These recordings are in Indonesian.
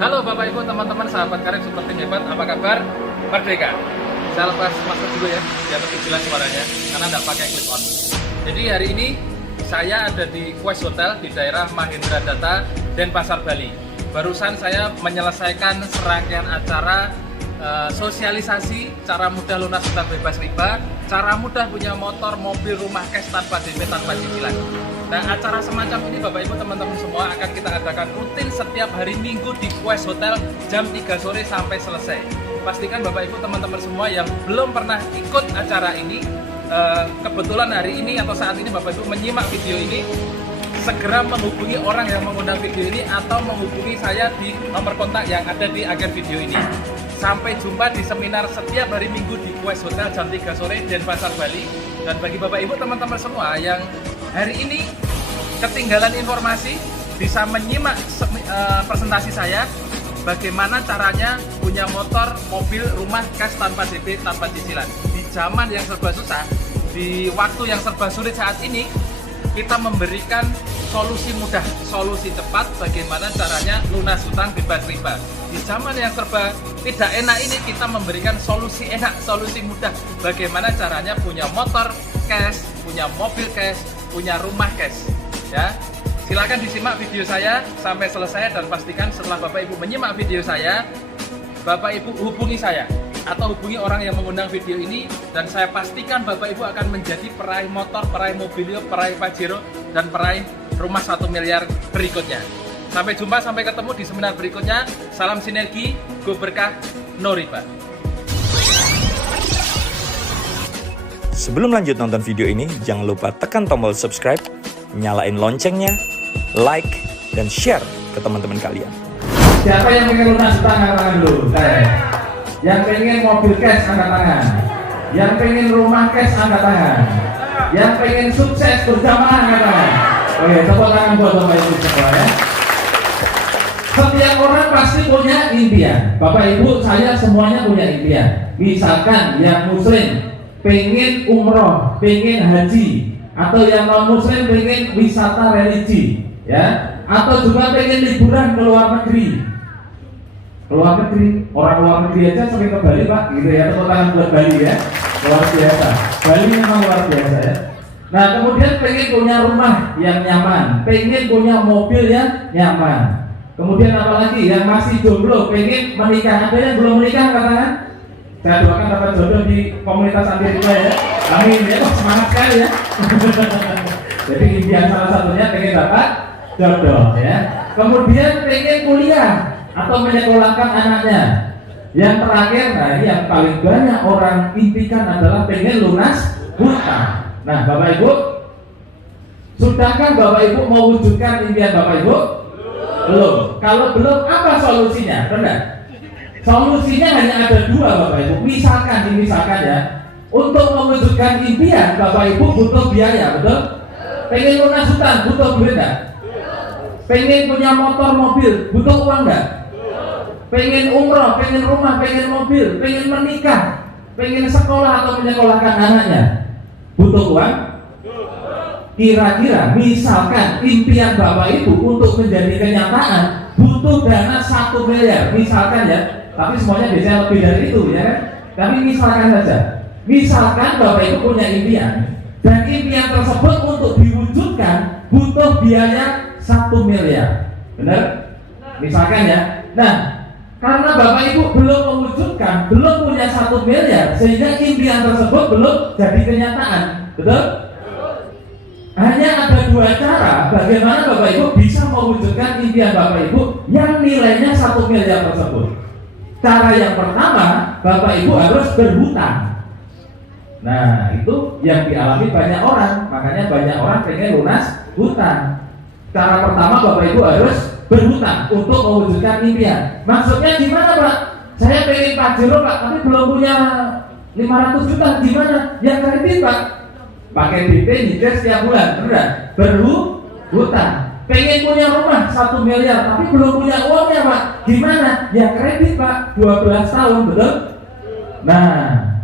Halo Bapak Ibu, teman-teman, sahabat karib super tim hebat, apa kabar? Merdeka. Saya lepas masker dulu ya, biar lebih jelas suaranya, karena tidak pakai clip on. Jadi hari ini saya ada di Quest Hotel di daerah Mahendra Data, Denpasar, Bali. Barusan saya menyelesaikan serangkaian acara sosialisasi cara mudah lunas utang bebas riba, cara mudah punya motor, mobil, rumah cash tanpa DP, tanpa cicilan. Nah, acara semacam ini Bapak Ibu teman-teman semua akan kita adakan rutin setiap hari Minggu di Quest Hotel jam 3 sore sampai selesai. Pastikan Bapak Ibu teman-teman semua yang belum pernah ikut acara ini, kebetulan hari ini atau saat ini Bapak Ibu menyimak video ini, segera menghubungi orang yang mengundang video ini atau menghubungi saya di nomor kontak yang ada di akhir video ini. Sampai jumpa di seminar setiap hari Minggu di Quest Hotel jam 3 sore Denpasar, Bali. Dan bagi Bapak Ibu teman-teman semua yang hari ini ketinggalan informasi, bisa menyimak presentasi saya bagaimana caranya punya motor, mobil, rumah cash tanpa DP, tanpa cicilan. Di zaman yang serba susah, di waktu yang serba sulit saat ini, kita memberikan solusi mudah, solusi cepat bagaimana caranya lunas hutang bebas riba. Di zaman yang serba tidak enak ini, kita memberikan solusi enak, solusi mudah bagaimana caranya punya motor cash, punya mobil cash, punya rumah cash. Ya, silakan disimak video saya sampai selesai dan pastikan setelah Bapak Ibu menyimak video saya, Bapak Ibu hubungi saya atau hubungi orang yang mengundang video ini, dan saya pastikan Bapak Ibu akan menjadi peraih motor, peraih mobilio, peraih Pajero, dan peraih rumah 1 miliar berikutnya. Sampai jumpa, sampai ketemu di seminar berikutnya. Salam sinergi, go berkah, no riba. Sebelum lanjut nonton video ini, jangan lupa tekan tombol subscribe, nyalain loncengnya, like, dan share ke teman-teman kalian. Siapa yang pengen lunas hutang angkat tangan dulu? Saya. Yang pengen mobil cash angkat tangan. Yang pengen rumah cash angkat tangan. Yang pengen sukses berjamaah angkat tangan. Oke, tepuk tangan buat Bapak Ibu semua ya. Setiap orang pasti punya impian. Bapak Ibu, saya semuanya punya impian. Misalkan yang muslim pengen umroh, pengen haji, atau yang non muslim pengen wisata religi, ya, atau juga pengen liburan ke luar negeri. Keluar negeri, orang luar negeri aja sering ke Bali Pak, gitu ya. Tepuk tangan buat Bali ya, luar biasa. Bali memang luar biasa ya. Nah, kemudian pengen punya rumah yang nyaman, pengen punya mobil yang nyaman. Kemudian apalagi yang masih jomblo pengen menikah, ada yang belum menikah katakan? Saya doakan dapat jodoh di komunitas anti riba ya. Amin ya, semangat sekali ya. Jadi impian salah satunya pengen dapat jodoh ya. Kemudian pengen kuliah atau menyekolahkan anaknya. Yang terakhir, nah ini yang paling banyak orang impikan adalah pengen lunas hutang. Nah Bapak Ibu, sudahkah Bapak Ibu mewujudkan impian Bapak Ibu? Belum. Kalau belum, apa solusinya? Benar. Solusinya hanya ada dua Bapak Ibu. Misalkan ya, untuk mewujudkan impian Bapak Ibu butuh biaya, betul? Pengen lunas hutang butuh duit enggak? Pengen punya motor mobil butuh uang enggak? Pengen umroh, pengen rumah, pengen mobil, pengen menikah, pengen sekolah atau menyekolahkan anaknya butuh uang? Kira-kira misalkan impian Bapak Ibu untuk menjadi kenyataan butuh dana 1 miliar misalkan ya, tapi semuanya biasanya lebih dari itu ya kan? Tapi misalkan saja, misalkan Bapak Ibu punya impian dan impian tersebut untuk diwujudkan butuh biaya 1 miliar, benar? Misalkan ya. Nah, karena Bapak Ibu belum mewujudkan, belum punya 1 miliar, sehingga impian tersebut belum jadi kenyataan, betul? Hanya ada dua cara bagaimana Bapak Ibu bisa mewujudkan impian Bapak Ibu yang nilainya 1 miliar tersebut. Cara yang pertama, Bapak Ibu harus berhutang. Nah, itu yang dialami banyak orang, makanya banyak orang pengen lunas hutang. Cara pertama, Bapak Ibu harus berhutang untuk mewujudkan impian. Maksudnya gimana Pak? Saya pengen Pajero Pak, tapi belum punya 500 juta, gimana? Yang kredit Pak? Pakai DP nyicil setiap bulan, benar? Berhutang. Pengen punya rumah 1 miliar, tapi belum punya uangnya Pak, gimana? Ya kredit Pak, 12 tahun, betul? Nah,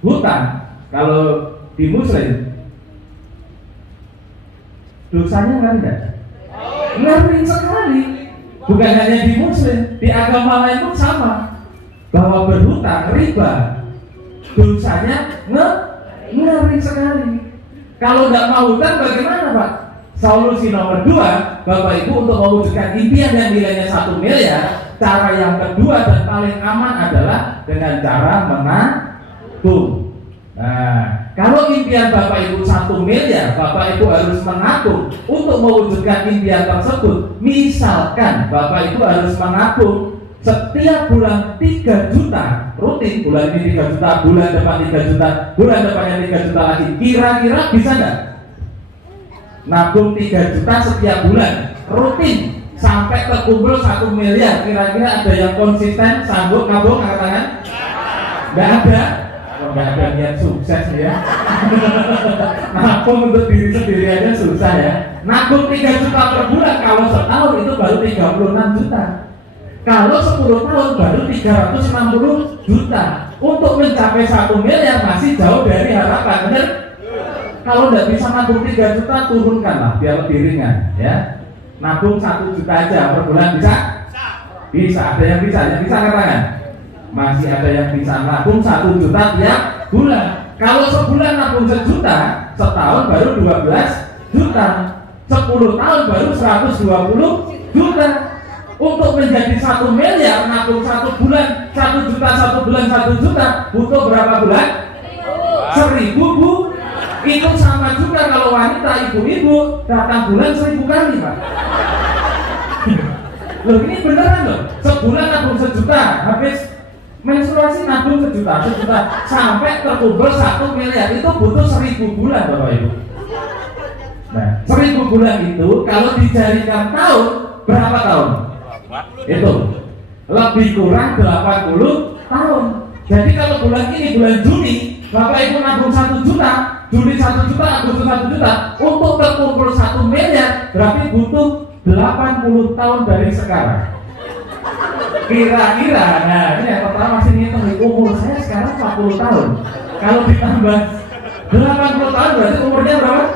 hutang kalau di muslim dosanya kan enggak? Ngeri sekali. Bukan hanya di muslim, di agama lain pun sama. Bahwa berhutang, riba, dosanya ngeri sekali. Kalau nggak mau hutang bagaimana Pak? Solusi nomor 2, Bapak Ibu, untuk mewujudkan impian yang nilainya 1 miliar, cara yang kedua dan paling aman adalah dengan cara menabung. Nah, kalau impian Bapak Ibu 1 miliar, Bapak Ibu harus menabung untuk mewujudkan impian tersebut. Misalkan Bapak Ibu harus menabung setiap bulan 3 juta, rutin, bulan ini 3 juta, bulan depan 3 juta, bulan depannya 3 juta lagi. Kira-kira bisa nggak? Nabung 3 juta setiap bulan, rutin, sampai terkumpul 1 miliar. Kira-kira ada yang konsisten, sanggup nabung, angkat tangan? Nggak ada? Kalau nggak ada niat sukses ya. Nabung untuk diri sendiri aja susah ya. Nabung 3 juta per bulan, kalau setahun itu baru 36 juta. Kalau 10 tahun baru 360 juta. Untuk mencapai 1 miliar masih jauh dari harapan, benar? Kalau nggak bisa nabung 3 juta, turunkanlah biar lebih ringan ya. Nabung 1 juta aja per bulan bisa? Bisa, ada yang bisa katakan? Masih ada yang bisa nabung 1 juta tiap bulan. Kalau sebulan nabung 1 juta, setahun baru 12 juta. 10 tahun baru 120 juta. Untuk menjadi 1 miliar, nabung 1 bulan 1 juta, 1 bulan 1 juta, butuh berapa bulan? 1000 Bu. Itu sama juga kalau wanita ibu-ibu datang bulan 1000 kali Pak. Loh ini beneran loh. Sebulan nabung 1 juta, habis menstruasi nabung 1 juta, sampai terkumpul 1 miliar, itu butuh 1000 bulan Bapak Ibu. Nah, 1000 bulan itu kalau dijadikan tahun, berapa tahun? Itu lebih kurang 80 tahun. Jadi kalau bulan ini, bulan Juni, Bapak Ibu nabung 1 juta, Juli 1 juta, Agustus 1 juta, untuk terkumpul 1 miliar berarti butuh 80 tahun dari sekarang. Kira-kira, nah ini yang pertama masih ngitung, umur saya sekarang 40 tahun. Kalau ditambah 80 tahun berarti umurnya berapa?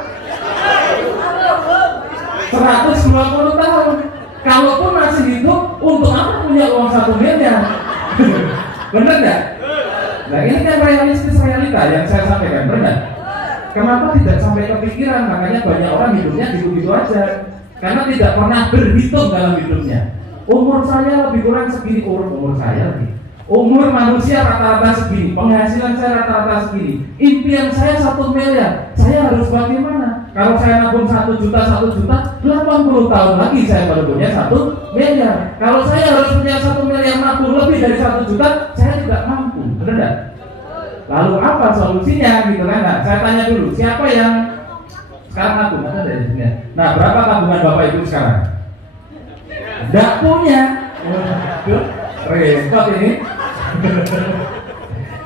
120 tahun. Kalaupun masih hidup, untuk apa punya uang 1 miliar? Bener nggak? Nah ini kan realita yang saya sampaikan, benar? Kenapa tidak sampai kepikiran? Makanya banyak orang hidupnya gitu-gitu aja, karena tidak pernah berhitung dalam hidupnya. Umur saya lebih kurang segini, umur saya lebih. Umur manusia rata-rata segini, penghasilan saya rata-rata segini. Impian saya 1 miliar, saya harus bagaimana? Kalau saya nabung 1 juta, 80 tahun lagi saya baru punya 1 miliar. Kalau saya harus punya 1 miliar nabung lebih dari 1 juta, saya tidak mampu, benar tidak? Lalu apa solusinya gitu kan? Nah, saya tanya dulu, siapa yang sekarang nabung? Ada dari sini. Nah, berapa tabungan Bapak Ibu sekarang? Tidak punya. Repot ini.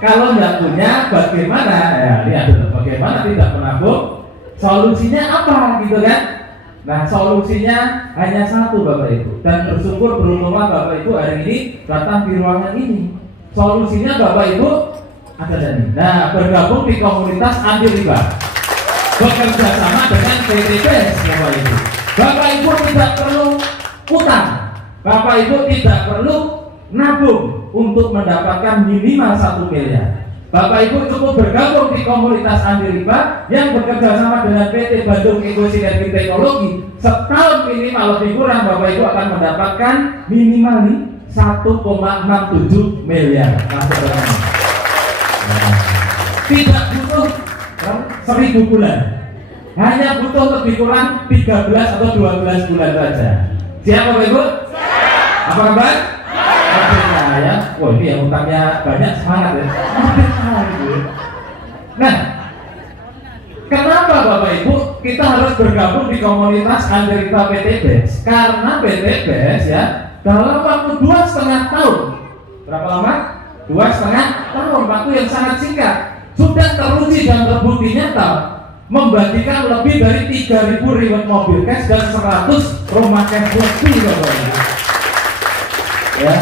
Kalau tidak punya, bagaimana? Ya, lihat dulu, bagaimana tidak menabung? Solusinya apa gitu kan? Nah, solusinya hanya satu Bapak Ibu. Dan bersyukur beruntunglah Bapak Ibu hari ini datang di ruangan ini. Solusinya Bapak Ibu ada tadi. Nah, bergabung di komunitas anti riba, bekerja sama dengan PTBS Bapak Ibu. Bapak Ibu tidak perlu utang, Bapak Ibu tidak perlu nabung untuk mendapatkan minimal 1 miliar. Bapak Ibu cukup bergabung di komunitas anti riba yang bekerja sama dengan PT Bandung Eko Sinergi Teknologi. Setahun minimal lebih kurang Bapak Ibu akan mendapatkan minimal 1,67 miliar masuk ke dalam. Tidak butuh 1000 bulan, hanya butuh lebih kurang 13 atau 12 bulan saja. Siap Bapak Ibu? Apa kabar? Ya, wah ini yang utangnya banyak, semangat ya. Nah, kenapa Bapak Ibu kita harus bergabung di komunitas anti riba PTBS? Karena PTBS ya dalam waktu 2,5 tahun, berapa lama? 2,5 tahun, waktu yang sangat singkat, sudah teruji dan terbukti nyata membagikan lebih dari 3.000 reward mobil cash dan 100 rumah cash bukti Bapak Ibu. Ya,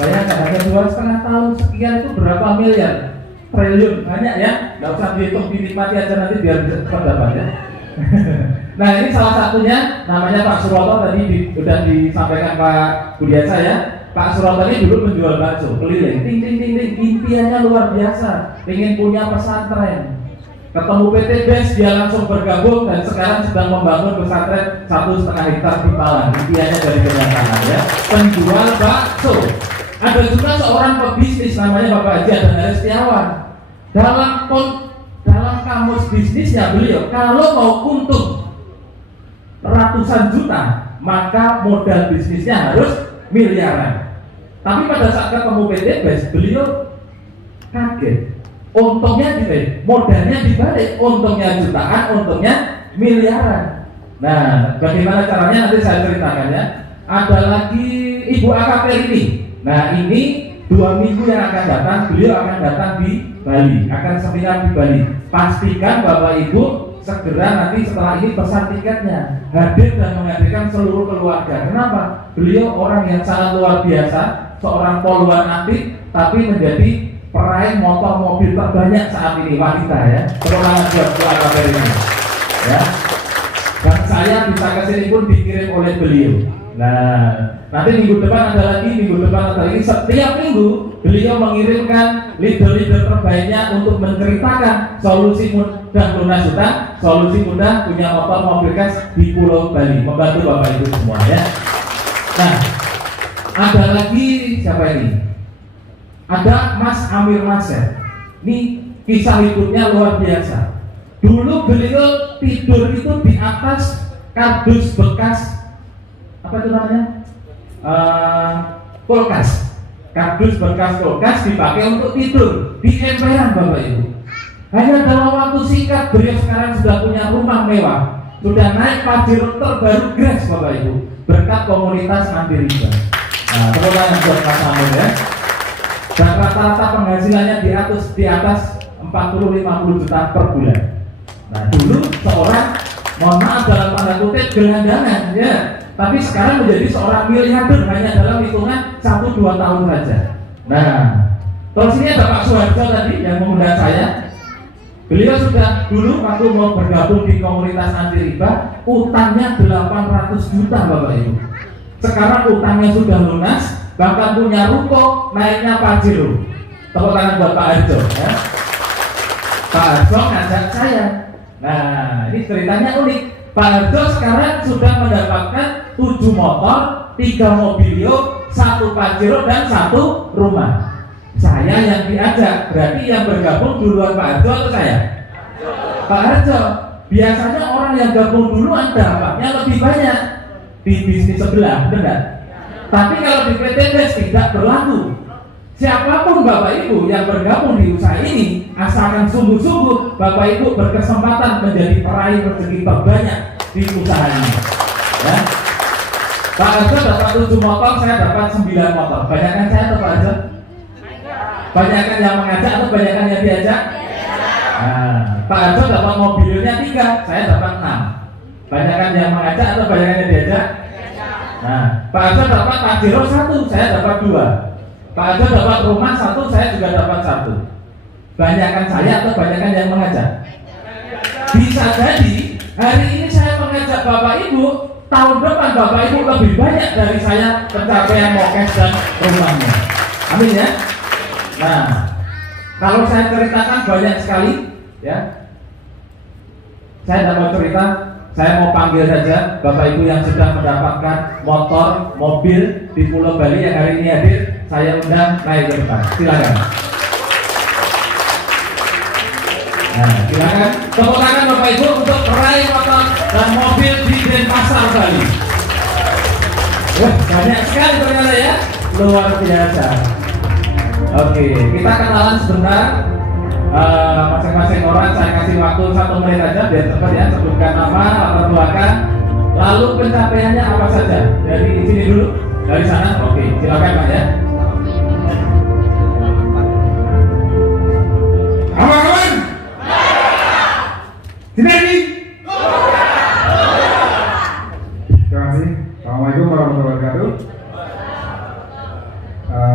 bayangkan hanya 2,5 tahun sekian itu berapa miliar? Triliun, banyak ya, nggak usah dihitung, dinikmati aja nanti biar cepat dapat ya. Nah ini salah satunya, namanya Pak Suroto, tadi sudah disampaikan Pak Budiasa ya. Pak Suroto ini dulu menjual bakso keliling, ting ting ting ting, impiannya luar biasa, ingin punya pesantren. Ketemu PT BES, dia langsung bergabung dan sekarang sedang membangun pesantren 1,5 hektar di Malang. Impiannya dari kenyataan ya. Penjual bakso. Ada juga seorang pebisnis namanya Bapak Haji Adnan Setiawan. Dalam kamus bisnisnya beliau, kalau mau untung ratusan juta, maka modal bisnisnya harus miliaran. Tapi pada saat ketemu PT BES, beliau kaget. Untungnya dibalik, modalnya dibalik, untungnya jutaan, untungnya miliaran. Nah, bagaimana caranya nanti saya ceritakan ya. Ada lagi Ibu AKP ini. Nah, ini 2 minggu yang akan datang, beliau akan datang di Bali, akan seminar di Bali. Pastikan Bapak Ibu segera nanti setelah ini pesan tiketnya, hadir dan menghadirkan seluruh keluarga. Kenapa? Beliau orang yang sangat luar biasa, seorang poluan aktif, tapi menjadi peraih motor mobil terbanyak saat ini, wanita ya. Perorangan buat kabar ini ya. Dan saya bisa kesini pun dikirim oleh beliau. Nah, nanti minggu depan ada lagi, setiap minggu beliau mengirimkan leader-leader terbaiknya untuk menceritakan solusi mudah lunas hutang, solusi mudah punya motor mobil gas di Pulau Bali, membantu Bapak Ibu semua ya. Nah, ada lagi siapa ini? Ada Mas Amir Maser. Ini kisah hidupnya luar biasa. Dulu beliau tidur itu di atas kardus bekas, apa itu namanya? Kulkas. Kardus bekas kulkas dipakai untuk tidur di emperan Bapak Ibu. Hanya dalam waktu singkat beliau sekarang sudah punya rumah mewah, sudah naik pajero terbaru Grace Bapak Ibu, berkat komunitas anti riba. Nah, tepuk tangan buat Mas Amir ya. Dan rata-rata penghasilannya di atas 40-50 juta per bulan. Nah dulu seorang, mohon maaf dalam tanda kutip, gelandangan ya, tapi sekarang menjadi seorang miliarder hanya dalam hitungan 1-2 tahun saja. Nah terus ini ada Pak Suharto tadi yang mengundang saya. Beliau sudah dulu waktu mau bergabung di komunitas anti riba, utangnya 800 juta Bapak Ibu. Sekarang utangnya sudah lunas, bahkan punya ruko, naiknya pajero. Tepuk tangan buat Pak Arjo ya. Pak Arjo ngajak saya. Nah ini ceritanya unik. Pak Arjo sekarang sudah mendapatkan 7 motor, 3 mobilio, 1 pajero dan 1 rumah. Saya yang diajak, berarti yang bergabung duluan Pak Arjo atau saya? Pak Arjo. Biasanya orang yang gabung duluan dapatnya lebih banyak di bisnis sebelah, benar? Tapi kalau di PT BES tidak berlaku. Siapapun Bapak Ibu yang bergabung di usaha ini, asalkan sungguh-sungguh, Bapak Ibu berkesempatan menjadi peraih rezeki terbanyak di usaha ini. Ya. Pak Arjo dapat 7 motor, saya dapat 9 motor. Banyakkan saya atau Pak Arjo? Banyakkan yang mengajak atau banyakkan yang diajak? Nah, Pak Arjo dapat mobilnya 3, saya dapat 6. Banyakkan yang mengajak atau banyakkan yang diajak? Nah, Pak Arjo dapat pajero 1, saya dapat 2. Pak Arjo dapat rumah 1, saya juga dapat 1. Banyakkan saya atau banyakkan yang mengajak? Bisa jadi hari ini saya mengajak Bapak Ibu, tahun depan Bapak Ibu lebih banyak dari saya pencapaian mokes dan rumahnya. Amin ya. Nah, kalau saya ceritakan banyak sekali ya. Saya tidak mau cerita. Saya mau panggil saja Bapak Ibu yang sudah mendapatkan motor, mobil di Pulau Bali yang hari ini hadir, saya undang naik ke depan. Silakan. Nah, silakan. Tepuk tangan Bapak Ibu untuk peraih motor dan mobil di Denpasar Bali. Wah, banyak sekali ternyata ya, luar biasa. Oke, kita kenalan sebentar. Masing-masing orang saya kasih waktu 1 menit aja biar cepat ya, sebutkan nama, latar belakang, lalu pencapaiannya apa saja. Dari sini dulu, dari sana. Oke, silakan Pak ya. Aman-aman. Sini. Terima kasih. Assalamualaikum warahmatullahi wabarakatuh.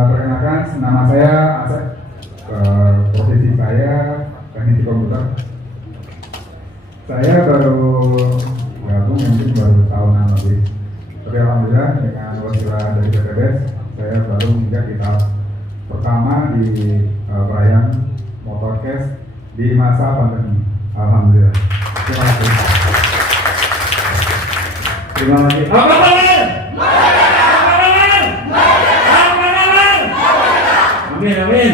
Perkenalkan, nama saya Asep. Profesi saya teknisi komputer. Saya baru gabung mungkin baru tahunan lebih. Tapi alhamdulillah dengan wasilah dari PTBES saya baru hingga di tahap pertama di perayaan Motorcast di masa pandemi. Alhamdulillah. Terima kasih. Terima kasih. Amin, amin.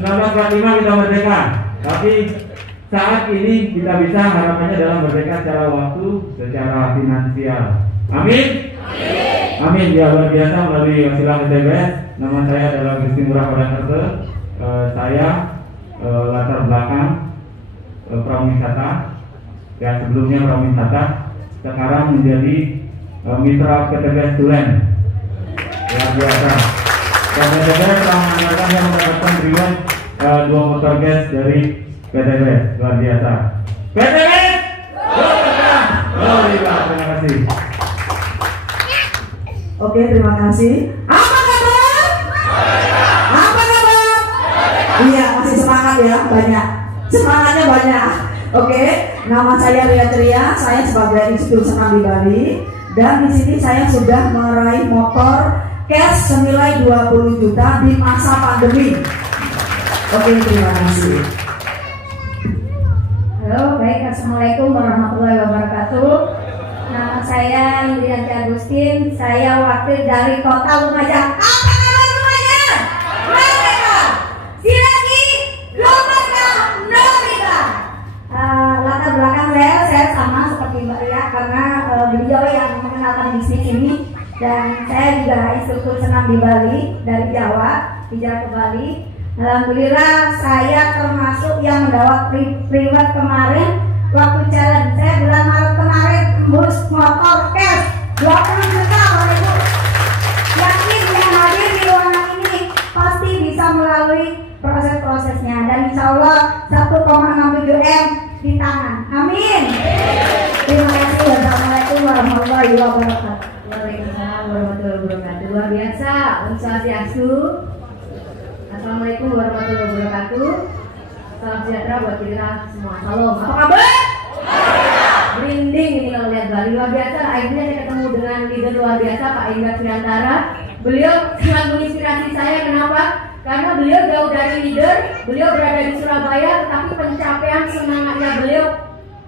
1945 kita merdeka. Tapi saat ini kita bisa harapannya dalam merdeka secara waktu, secara finansial. Amin. Amin. Ya luar biasa melalui wasilah PTBES. Nama saya adalah Gusti Ngurah Pradana. Saya latar belakang prawisata. Ya sebelumnya prawisata, sekarang menjadi mitra PTBES Tulen. Luar biasa. Dan PTBES telah menganggarkan yang mendapatkan reward 2 motor gas dari PTBES. Luar biasa. PTBES terima kasih. Oke, terima kasih. Apa kabar? Apa kabar? Iya, masih semangat ya, banyak. Semangatnya banyak. Oke, nama saya Ria Tria, saya sebagai instruktur senam di Bali, dan di sini saya sudah meraih motor cash senilai 20 juta di masa pandemi. Oke, terima kasih. Halo, baik, assalamualaikum warahmatullahi wabarakatuh. Nama saya Yulianti Agustin, saya wakil dari Kota Lumajang. Apa kabar Lumajang? Merdeka! Silaki, Lumajang, Merdeka! Latar belakang saya sama seperti Mbak Ria karena beliau yang mengenalkan bisnis ini, dan saya juga instruktur senam di Bali dari Jawa, hijrah ke Bali. Alhamdulillah saya termasuk yang mendapat reward kemarin waktu challenge. Saya bulan Maret kemarin tembus motor cash 20 juta Bapak Ibu. Yakin yang hadir di ruangan ini pasti bisa melalui proses-prosesnya, dan insya Allah 1,67 M di tangan. Amin. Terima kasih. Wassalamualaikum warahmatullahi wabarakatuh. Waalaikumsalam warahmatullahi wabarakatuh. Luar biasa. Om Swastiastu. Assalamualaikum warahmatullahi wabarakatuh. Salam sejahtera buat kita semua. Salam. Apa kabar? Merinding ini kalau lihat Bali. Luar biasa. Akhirnya saya ketemu dengan leader luar biasa Pak Indra Firantara. Beliau sangat menginspirasi saya. Kenapa? Karena beliau jauh dari leader. Beliau berada di Surabaya, tetapi pencapaian semangatnya beliau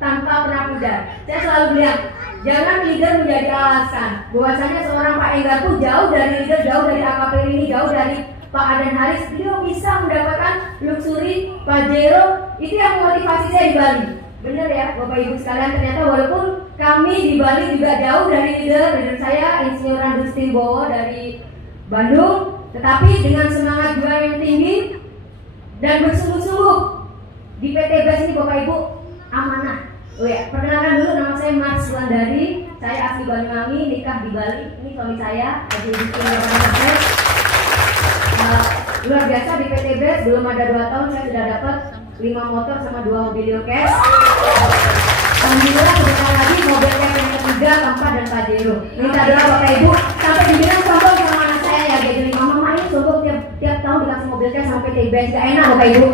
tanpa pernah pudar. Saya selalu bilang, jangan leader menjadi alasan. Bahwasanya seorang Pak Enggar pun jauh dari leader, jauh dari AKP ini, jauh dari Pak Adan Haris, beliau bisa mendapatkan luxury Pajero. Itu yang memotivasi saya di Bali. Benar ya Bapak Ibu sekalian, ternyata walaupun kami di Bali juga jauh dari leader saya Insinyur Andustin Bowo dari Bandung, tetapi dengan semangat juang yang tinggi dan bersungguh-sungguh di PTBES ini Bapak Ibu amanah. Oh ya, perkenalkan dulu, nama saya Mars Wulandari, saya asli Banyuwangi, nikah di Bali. Ini suami saya, Haji Rizky. Luar biasa di PTBES, belum ada 2 tahun saya sudah dapat 5 motor sama 2 mobil cash. Alhamdulillah sebentar lagi mobil cash yang ketiga, keempat, dan Pajero. Minta doa Bapak Ibu, sampai dibilang sombong sama anak saya ya, jadi mama ini sombong tiap tahun dikasih mobil cash sampai PTBES, gak enak Bapak Ibu.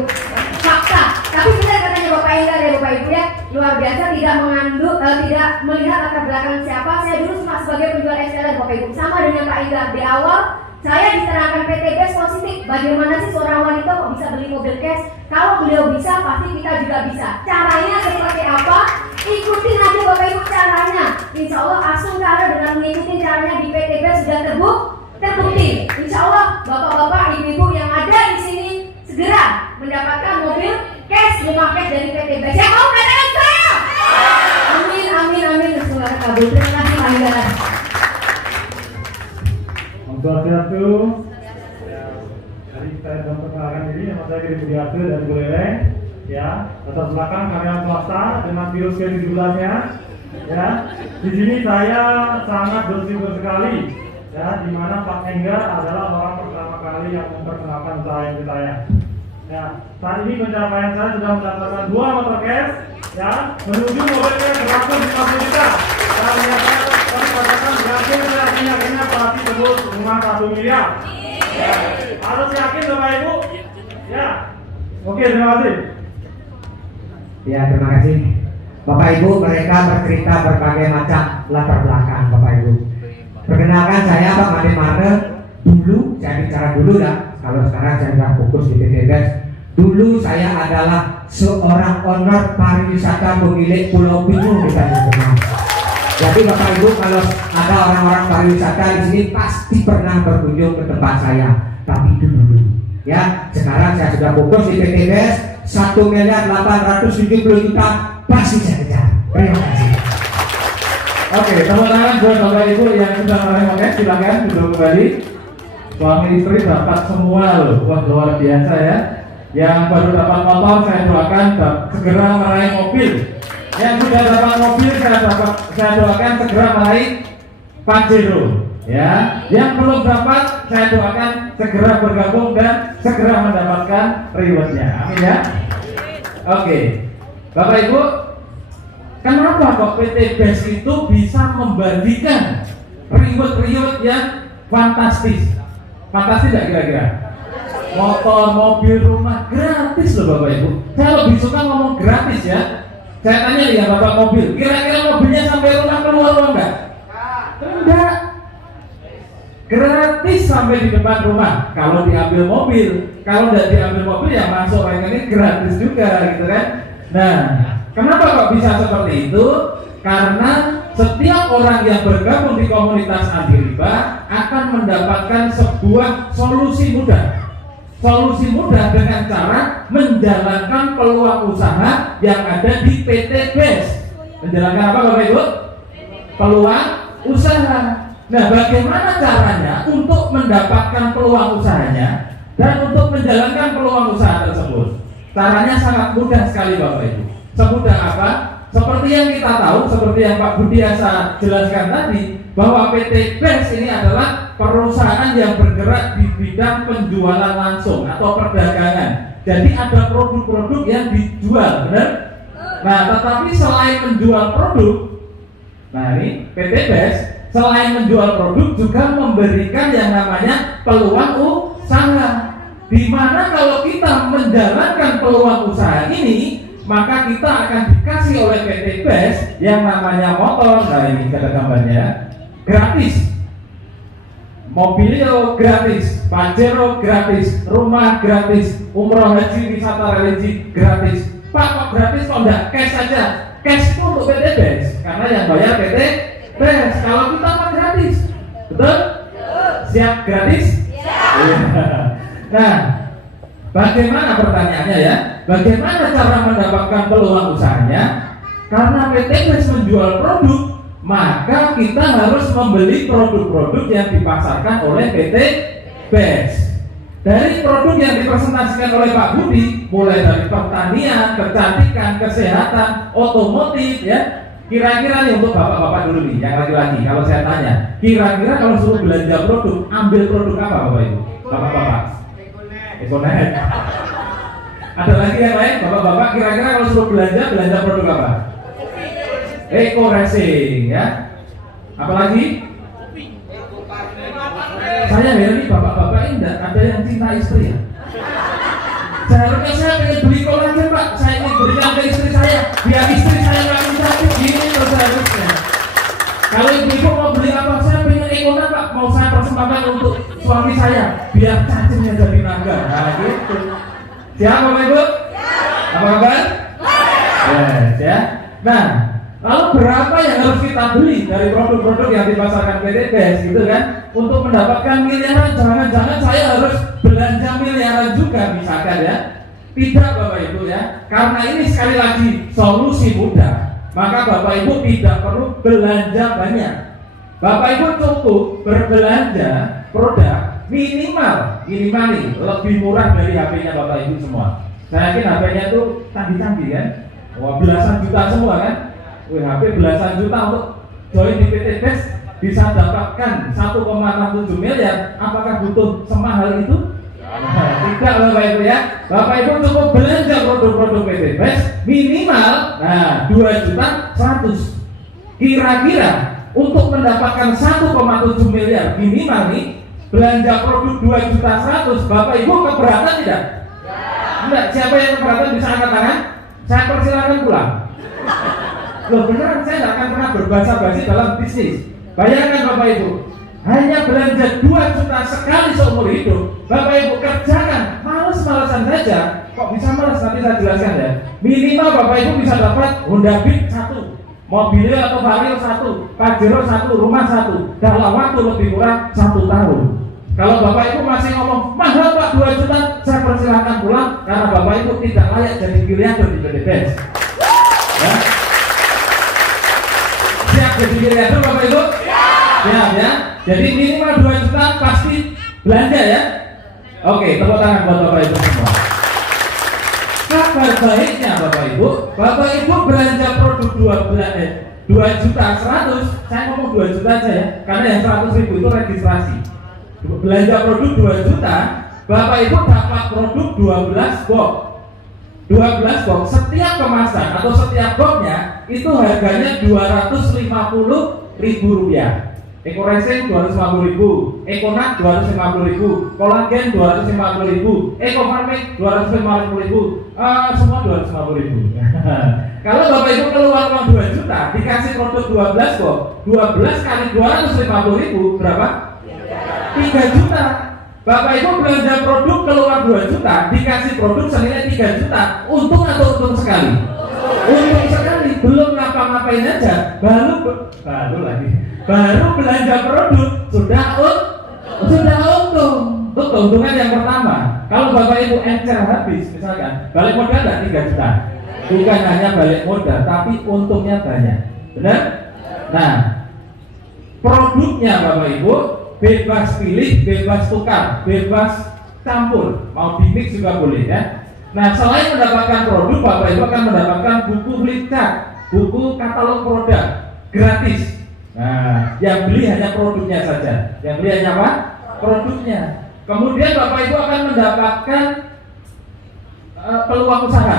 Fakta, tapi benar katanya Bapak Enggar ya Bapak Ibu ya, luar biasa, tidak mengandung, tidak melihat latar belakang siapa. Saya dulu cuma sebagai penjual XLR Bapak Ibu, sama dengan Pak Enggar di awal. Saya diterangkan PTBES positif. Bagaimana sih seorang wanita kok bisa beli mobil cash? Kalau beliau bisa, pasti kita juga bisa. Caranya seperti apa? Ikutin aja Bapak Ibu caranya. Insya Allah Asungkara dengan mengikuti caranya di PTBES sudah terbukti. Insya Allah bapak-bapak, ibu-ibu yang ada di sini segera mendapatkan mobil cash, rumah cash dari PTBES. Yang mau katakan saya? Amin, amin, amin. Semoga kabul. Terima kasih Pak Enggar. Swastiastu. Tadi saya sudah perkenalkan diri, nama saya Giri Budiarto dari Buleleng. Ya, latar belakang karyawan swasta dengan virus ke-17-nya. Ya, di sini saya sangat bersyukur sekali. Ya, di mana Pak Enggar adalah orang pertama kali yang memperkenalkan usaha ini saya. Ya, saat ini pencapaian saya sudah mendapatkan 2 motor cash. Ya, menuju mobil cash 150 juta. Dan menyatakan katakan yakin saya akhirnya pasti tembus rumah 1 miliar. Ya, harus yakin Bapak Ibu. Ya, oke, terima kasih. Ya, terima kasih. Bapak Ibu, mereka bercerita berbagai macam latar belakang Bapak Ibu. Perkenalkan, saya Pak Made Marne. Dulu, saya bicara dulu lah. Kalau sekarang saya sudah fokus di PTBES. Dulu saya adalah seorang owner pariwisata pemilik Pulau Bingung di Tanjung Pinang. Jadi Bapak Ibu, kalau ada orang-orang pariwisata di sini pasti pernah berkunjung ke tempat saya. Tapi itu dulu. Ya, sekarang saya sudah fokus di PTBES. 1.870.000.000 pasti saya kejar. Terima kasih. Oke, tepuk tangan buat Bapak Ibu yang sudah meraih. Silakan duduk kembali. Suami istri dapat semua loh, wah luar biasa ya. Yang baru dapat motor saya doakan segera meraih mobil. Yang sudah dapat mobil saya doakan segera meraih Pajero. Ya, yang belum dapat saya doakan segera bergabung dan segera mendapatkan rewardnya. Amin ya. Oke, Bapak Ibu, kenapa kok PTBES itu bisa membagikan reward yang fantastis? Fantastis nggak kira-kira? Motor, mobil, rumah gratis loh Bapak Ibu. Saya lebih suka ngomong gratis ya. Saya tanya nih ya Bapak mobil, kira-kira mobilnya sampai rumah keluar uang nggak? Enggak. Gratis sampai di depan rumah. Kalau diambil mobil, kalau tidak diambil mobil ya masuk rekening gratis juga gitu kan. Nah, kenapa kok bisa seperti itu? Karena setiap orang yang bergabung di komunitas anti riba akan mendapatkan sebuah solusi mudah. Solusi mudah dengan cara menjalankan peluang usaha yang ada di PTBES. Menjalankan apa Bapak Ibu? Peluang usaha. Nah, bagaimana caranya untuk mendapatkan peluang usahanya dan untuk menjalankan peluang usaha tersebut? Caranya sangat mudah sekali Bapak Ibu. Semudah apa? Seperti yang kita tahu, seperti yang Pak Budiasa jelaskan tadi, bahwa PTBES ini adalah perusahaan yang bergerak di bidang penjualan langsung atau perdagangan. Jadi ada produk-produk yang dijual, benar? Nah, tetapi selain menjual produk, nah ini PTBES selain menjual produk juga memberikan yang namanya peluang usaha. Di mana kalau kita menjalankan peluang usaha ini, maka kita akan dikasih oleh PTBES yang namanya motor. Nah ini ada gambarnya, gratis. Mobilio gratis, Pajero gratis, rumah gratis, umroh haji wisata religi gratis. Pak kok gratis kok enggak cash saja? Cash itu untuk PTBES karena yang bayar PTBES. Kalau kita mah gratis, betul? Siap gratis? Nah, bagaimana pertanyaannya ya? Bagaimana cara mendapatkan peluang usahanya? Karena PTBES menjual produk, maka kita harus membeli produk-produk yang dipasarkan oleh PTBES. Dari produk yang dipresentasikan oleh Pak Budi, mulai dari pertanian, kecantikan, kesehatan, otomotif, ya. Kira-kira nih untuk bapak-bapak dulu nih, yang laki-laki. Kalau saya tanya, kira-kira kalau suruh belanja produk, ambil produk apa Bapak Ibu? Bapak-bapak? Ekonet. Ada lagi yang lain, bapak-bapak kira-kira kalau suruh belanja produk apa? Eko Racing, ya. Apalagi? Saya heran nih bapak-bapak ini ada yang cinta istri ya. Seharusnya saya ingin beli kolagen Pak, saya ingin berikan ke istri saya, biar istri saya nggak sakit gini terus seharusnya. Kalau ibu mau beli apa, saya pengen Ekonet Pak, mau saya persembahkan untuk suami saya, biar cacingnya jadi naga. Nah gitu. Siap Bapak Ibu? Apa kabar? Yes, ya. Nah, lalu berapa yang harus kita beli dari produk-produk yang dipasarkan PTBES gitu kan? Untuk mendapatkan miliaran, jangan-jangan saya harus belanja miliaran juga misalkan ya. Tidak Bapak Ibu ya. Karena ini sekali lagi solusi mudah. Maka Bapak Ibu tidak perlu belanja banyak. Bapak Ibu cukup berbelanja produk minimal nih lebih murah dari HP-nya Bapak Ibu semua. Saya yakin HP-nya itu canggih-canggih kan? Wah, belasan juta semua kan? HP belasan juta untuk join di PTBES bisa dapatkan 1,67 miliar. Apakah butuh semahal itu? Tidak Bapak Ibu ya. Bapak Ibu cukup belanja produk-produk PTBES minimal 2.100.000. Kira-kira untuk mendapatkan 1,7 miliar minimal nih, belanja produk 2.100.000, Bapak Ibu keberatan tidak? Enggak. Siapa yang keberatan bisa angkat tangan? Saya persilakan pulang. Loh beneran, saya nggak akan pernah berbasa-basi dalam bisnis. Bayangkan Bapak Ibu, hanya belanja 2 juta sekali seumur hidup. Bapak Ibu kerjakan, males-malesan saja. Kok bisa males? Nanti saya jelaskan ya. Minimal Bapak Ibu bisa dapat Honda Beat 1, mobilnya atau Vario 1, Pajero 1, rumah 1 dalam waktu lebih kurang 1 tahun. Kalau Bapak Ibu masih ngomong mahal Pak 2 juta, saya persilahkan pulang karena Bapak Ibu tidak layak jadi miliarder di PT BES. Ya? Siap jadi miliarder Bapak Ibu? Siap ya. Jadi minimal 2 juta pasti belanja ya. Oke, tepuk tangan buat Bapak Ibu semua. Kabar baiknya Bapak Ibu belanja produk 2 juta 100, saya ngomong 2 juta aja ya, karena yang 100.000 itu registrasi. Belanja produk 2 juta, Bapak Ibu dapat produk 12 box. 12 box, setiap kemasan atau setiap boxnya itu harganya Rp250.000. Ekoracing 250.000, Econak 250.000, Kolagen 250.000, Ecofarming 250.000, semua 250.000. Kalau Bapak Ibu keluar uang 2 juta, dikasih produk 12 kok, 12 kali 250.000 berapa? 3 juta. Bapak Ibu belanja produk keluar 2 juta, dikasih produk senilai 3 juta. Untung atau untung sekali? Untung sekali. Belum ngapa-ngapain aja, baru belanja produk sudah untung. Itu keuntungan yang pertama. Kalau Bapak Ibu encer habis, misalkan balik modal nggak 3 juta, bukan hanya balik modal, tapi untungnya banyak. Benar? Nah, produknya Bapak Ibu bebas pilih, bebas tukar, bebas campur, mau dimix juga boleh ya. Nah, selain mendapatkan produk, Bapak Ibu akan mendapatkan buku flipchart, buku katalog produk gratis. Nah, yang beli hanya produknya saja. Yang beli hanya apa? Produknya. Kemudian Bapak Ibu akan mendapatkan peluang usaha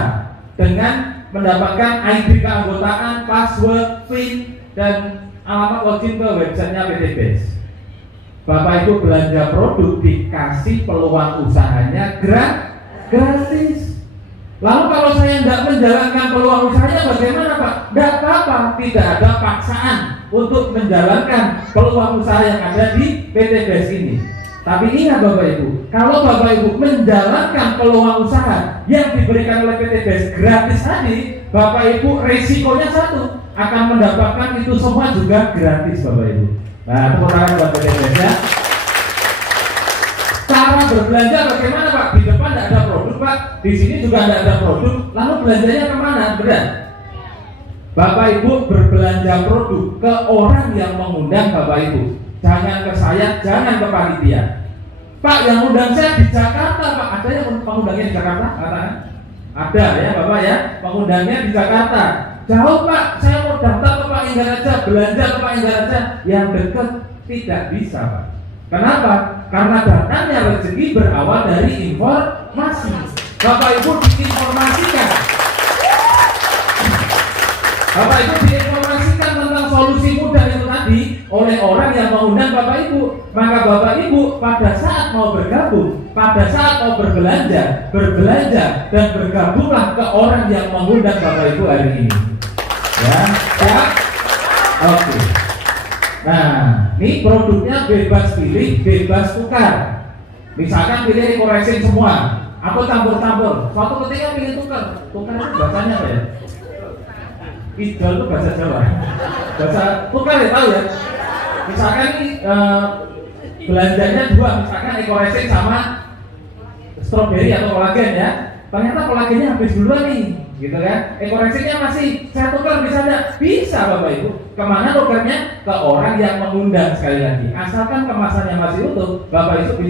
dengan mendapatkan ID keanggotaan, password, PIN, dan alamat login ke websitenya PT BES. Bapak Ibu belanja produk dikasih peluang usahanya gratis. Lalu kalau saya tidak menjalankan peluang usahanya bagaimana Pak? Tidak apa-apa, tidak ada paksaan untuk menjalankan peluang usaha yang ada di PT BES ini. Tapi ingat Bapak Ibu, kalau Bapak Ibu menjalankan peluang usaha yang diberikan oleh PT BES gratis tadi, Bapak Ibu resikonya satu, akan mendapatkan itu semua juga gratis Bapak Ibu. Nah, tepuk tangan buat PT BES ya. Cara berbelanja bagaimana Pak? Di depan tidak ada produk Pak, di sini juga tidak ada produk, lalu belanjanya kemana? Benar? Bapak Ibu berbelanja produk ke orang yang mengundang Bapak Ibu. Jangan ke saya, jangan ke panitia. Pak, yang undang saya di Jakarta Pak, ada yang pengundangnya di Jakarta? Katakan. Ada ya Bapak ya, pengundangnya di Jakarta. Jauh Pak, saya mau daftar ke Pak Indah aja, belanja ke Pak Indah aja. Yang dekat tidak bisa Pak. Kenapa? Karena datangnya rezeki berawal dari informasi. Bapak Ibu diinformasikan. Bapak Ibu diinformasikan tentang solusi mudah itu tadi oleh orang yang mengundang Bapak Ibu. Maka Bapak Ibu pada saat mau bergabung, pada saat mau berbelanja dan bergabunglah ke orang yang mengundang Bapak Ibu hari ini. Ya, siap? Oke. Nah, ini produknya bebas pilih, bebas tukar. Misalkan pilih Ekoracing semua, atau campur-campur. Suatu ketika ingin tukar itu bahasanya apa ya? Idol itu bahasa Jawa. Bahasa tukar ya, tahu ya. Misalkan ini belanjanya dua, misalkan Ekoracing sama stroberi atau kolagen ya. Ternyata kolagennya habis duluan nih, gitu kan? Ekoracingnya masih saya tukar bisa enggak? Bisa Bapak Ibu. Kemana tukarnya? Ke orang yang mengundang sekali lagi. Asalkan kemasannya masih utuh, Bapak Ibu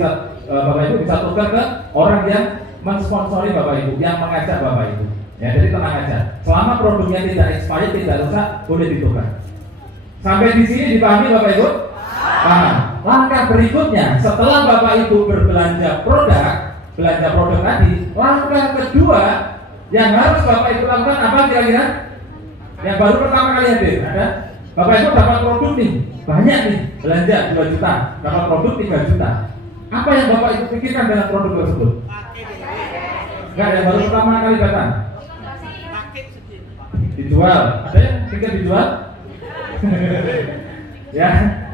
bisa tukar ke orang yang mensponsori Bapak Ibu, yang mengajak Bapak Ibu. Ya, jadi tenang aja. Selama produknya tidak expired, tidak rusak, boleh ditukar. Sampai di sini dipahami Bapak Ibu? Paham. Langkah berikutnya, setelah Bapak Ibu berbelanja belanja produk tadi, langkah kedua yang harus Bapak Ibu lakukan apa kira-kira? Yang baru pertama kali hadir, ada? Bapak Ibu dapat produk nih, banyak nih, belanja 2 juta, dapat produk 3 juta. Apa yang Bapak Ibu pikirkan dengan produk tersebut? Enggak, yang baru pertama kali datang. dijual. Ada yang ingin dijual? Ya,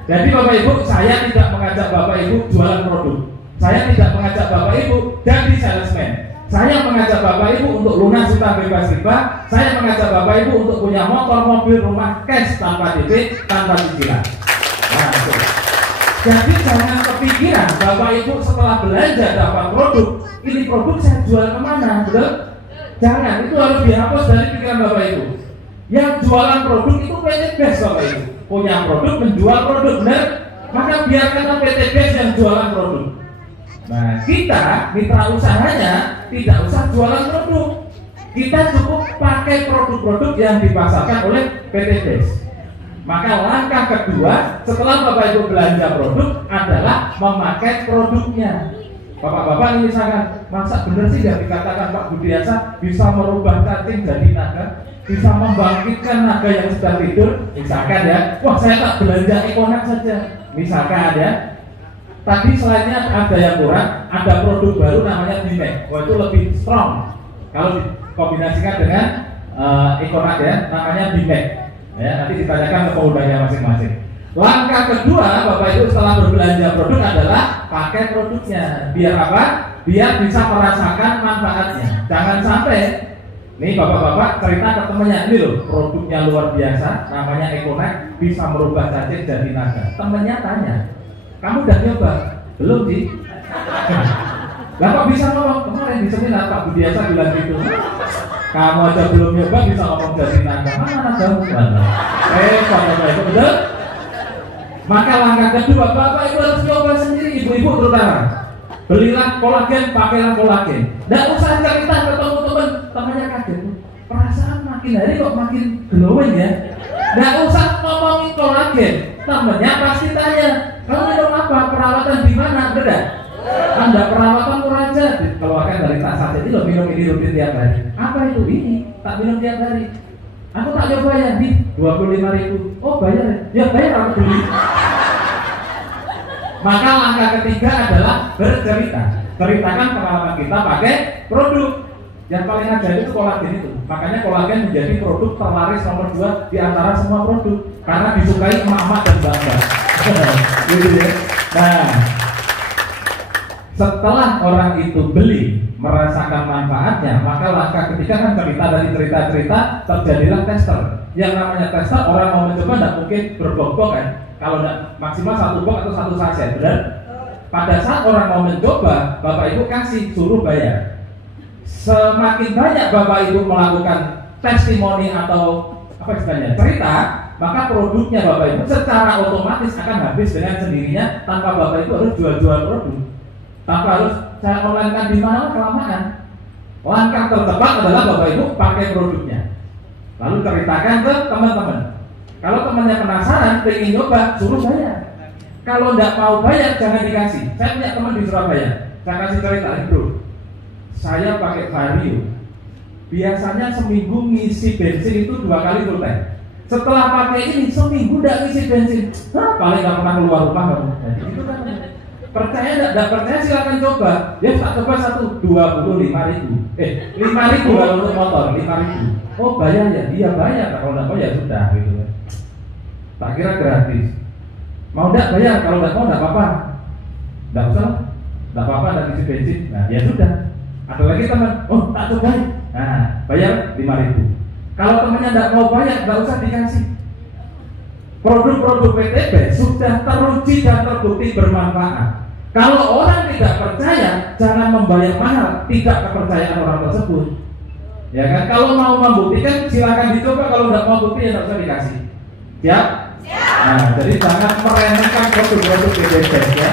jadi Bapak Ibu, saya tidak mengajak Bapak Ibu jualan produk. Saya tidak mengajak Bapak Ibu jadi salesman. Saya mengajak Bapak Ibu untuk lunas utang bebas riba. Saya mengajak Bapak Ibu untuk punya motor, mobil, rumah cash tanpa DP, tanpa cicilan. Nah, itu. Jadi jangan kepikiran Bapak Ibu setelah belanja dapat produk, ini produk saya jual kemana, betul? Jangan, itu harus dihapus dari pikiran Bapak Ibu. Yang jualan produk itu PT Best Bapak Ibu. Punya produk, menjual produk, benar? Maka biarkanlah PT Best yang jualan produk. Nah, kita mitra usahanya tidak usah jualan produk. Kita cukup pakai produk-produk yang dipasarkan oleh PT Best. Maka langkah kedua setelah Bapak Ibu belanja produk adalah memakai produknya. Bapak-bapak ini misalkan, masa benar sih yang dikatakan Pak Budiasa bisa merubah cacing jadi naga, bisa membangkitkan naga yang sedang tidur, misalkan ya. Wah, saya tak belanja Econax saja, misalkan ya. Tadi selainnya ada yang kurang, ada produk baru namanya Bimek. Wah, itu lebih strong kalau dikombinasikan dengan Econax ya, namanya Bimek. Ya, nanti ditanyakan ke penggunanya masing-masing. Langkah kedua Bapak Ibu setelah berbelanja produk adalah pakai produknya. Biar apa? Biar bisa merasakan manfaatnya. Jangan sampai nih bapak-bapak cerita ke temennya, ini loh produknya luar biasa, namanya Econax, bisa merubah cacing jadi naga. Temennya tanya, kamu udah nyoba? Belum sih. Lah kok bisa ngomong? Kemarin di seminar Pak Budiasa bilang gitu. Kamu aja belum nyoba bisa ngomong jadi naga. Mana nagamu? Bapak Ibu, betul? Maka langkah kedua, Bapak Ibu harus coba sendiri, ibu-ibu terutama. Belilah kolagen, pakailah kolagen. Nggak usah cerita ke teman-teman, temannya kaget. Perasaan makin hari kok makin glowing ya. Nggak usah ngomongin kolagen, temannya pasti tanya, kamu minum apa? Perawatan di mana? Benar? Anda perawatan Kuraja dikeluarkan dari tas saja itu minum ini rutin tiap hari. Apa itu? Ini tak minum tiap hari. Aku tak coba ya, di 25.000. Oh bayar ya? Ya bayar, aku beli. Maka langkah ketiga adalah bercerita. Ceritakan pengalaman kita pakai produk. Yang paling ajar itu kolagen itu. Makanya kolagen menjadi produk terlaris nomor 2 di antara semua produk karena disukai emak-emak dan mbak-mbak. Gitu ya. Nah, setelah orang itu beli, merasakan manfaatnya, maka langkah ketiga kan cerita dari cerita-cerita, terjadilah tester. Yang namanya tester, orang mau mencoba tidak mungkin berbok-bok kan. Kalau tidak maksimal 1 box atau 1 saset, benar? Pada saat orang mau mencoba, Bapak Ibu kasih, suruh bayar. Semakin banyak Bapak Ibu melakukan testimoni atau apa istilahnya, cerita, maka produknya Bapak Ibu secara otomatis akan habis dengan sendirinya tanpa Bapak Ibu harus jual-jual produk. Tanpa harus saya online-kan di mana kelamaan. Langkah tercepat adalah Bapak Ibu pakai produknya. Lalu ceritakan ke teman-teman. Kalau temannya penasaran, pengen nyoba, suruh bayar. Kalau tidak mau bayar, jangan dikasih. Saya punya teman di Surabaya, saya kasih cerita, bro. Saya pakai Vario. Biasanya seminggu ngisi bensin itu 2 kali full tank. Setelah pakai ini seminggu tidak ngisi bensin, paling nggak pernah keluar rumah kamu. Itu kan. Percaya tidak percaya silakan coba. Ya tak coba 25.000. 5.000 kalau untuk motor 5.000. Oh bayar ya? Iya bayar. Kalau tidak mau ya sudah gitu. Tak kira gratis. Mau tidak bayar? Kalau tidak mau tidak apa-apa. Tidak usah. Tidak apa-apa dan isi bensin. Nah ya sudah. Ada lagi teman. Oh tak coba. Nah bayar 5.000. Kalau temannya tidak mau bayar, tidak usah dikasih. Produk-produk PTB sudah teruji dan terbukti bermanfaat. Kalau orang tidak percaya, jangan membayar mahal, tidak kepercayaan orang tersebut. Ya kan? Kalau mau membuktikan, silakan dicoba. Kalau tidak mau bukti, ya tidak usah dikasih. Siap? Nah, jadi jangan meremehkan produk-produk PTB ya.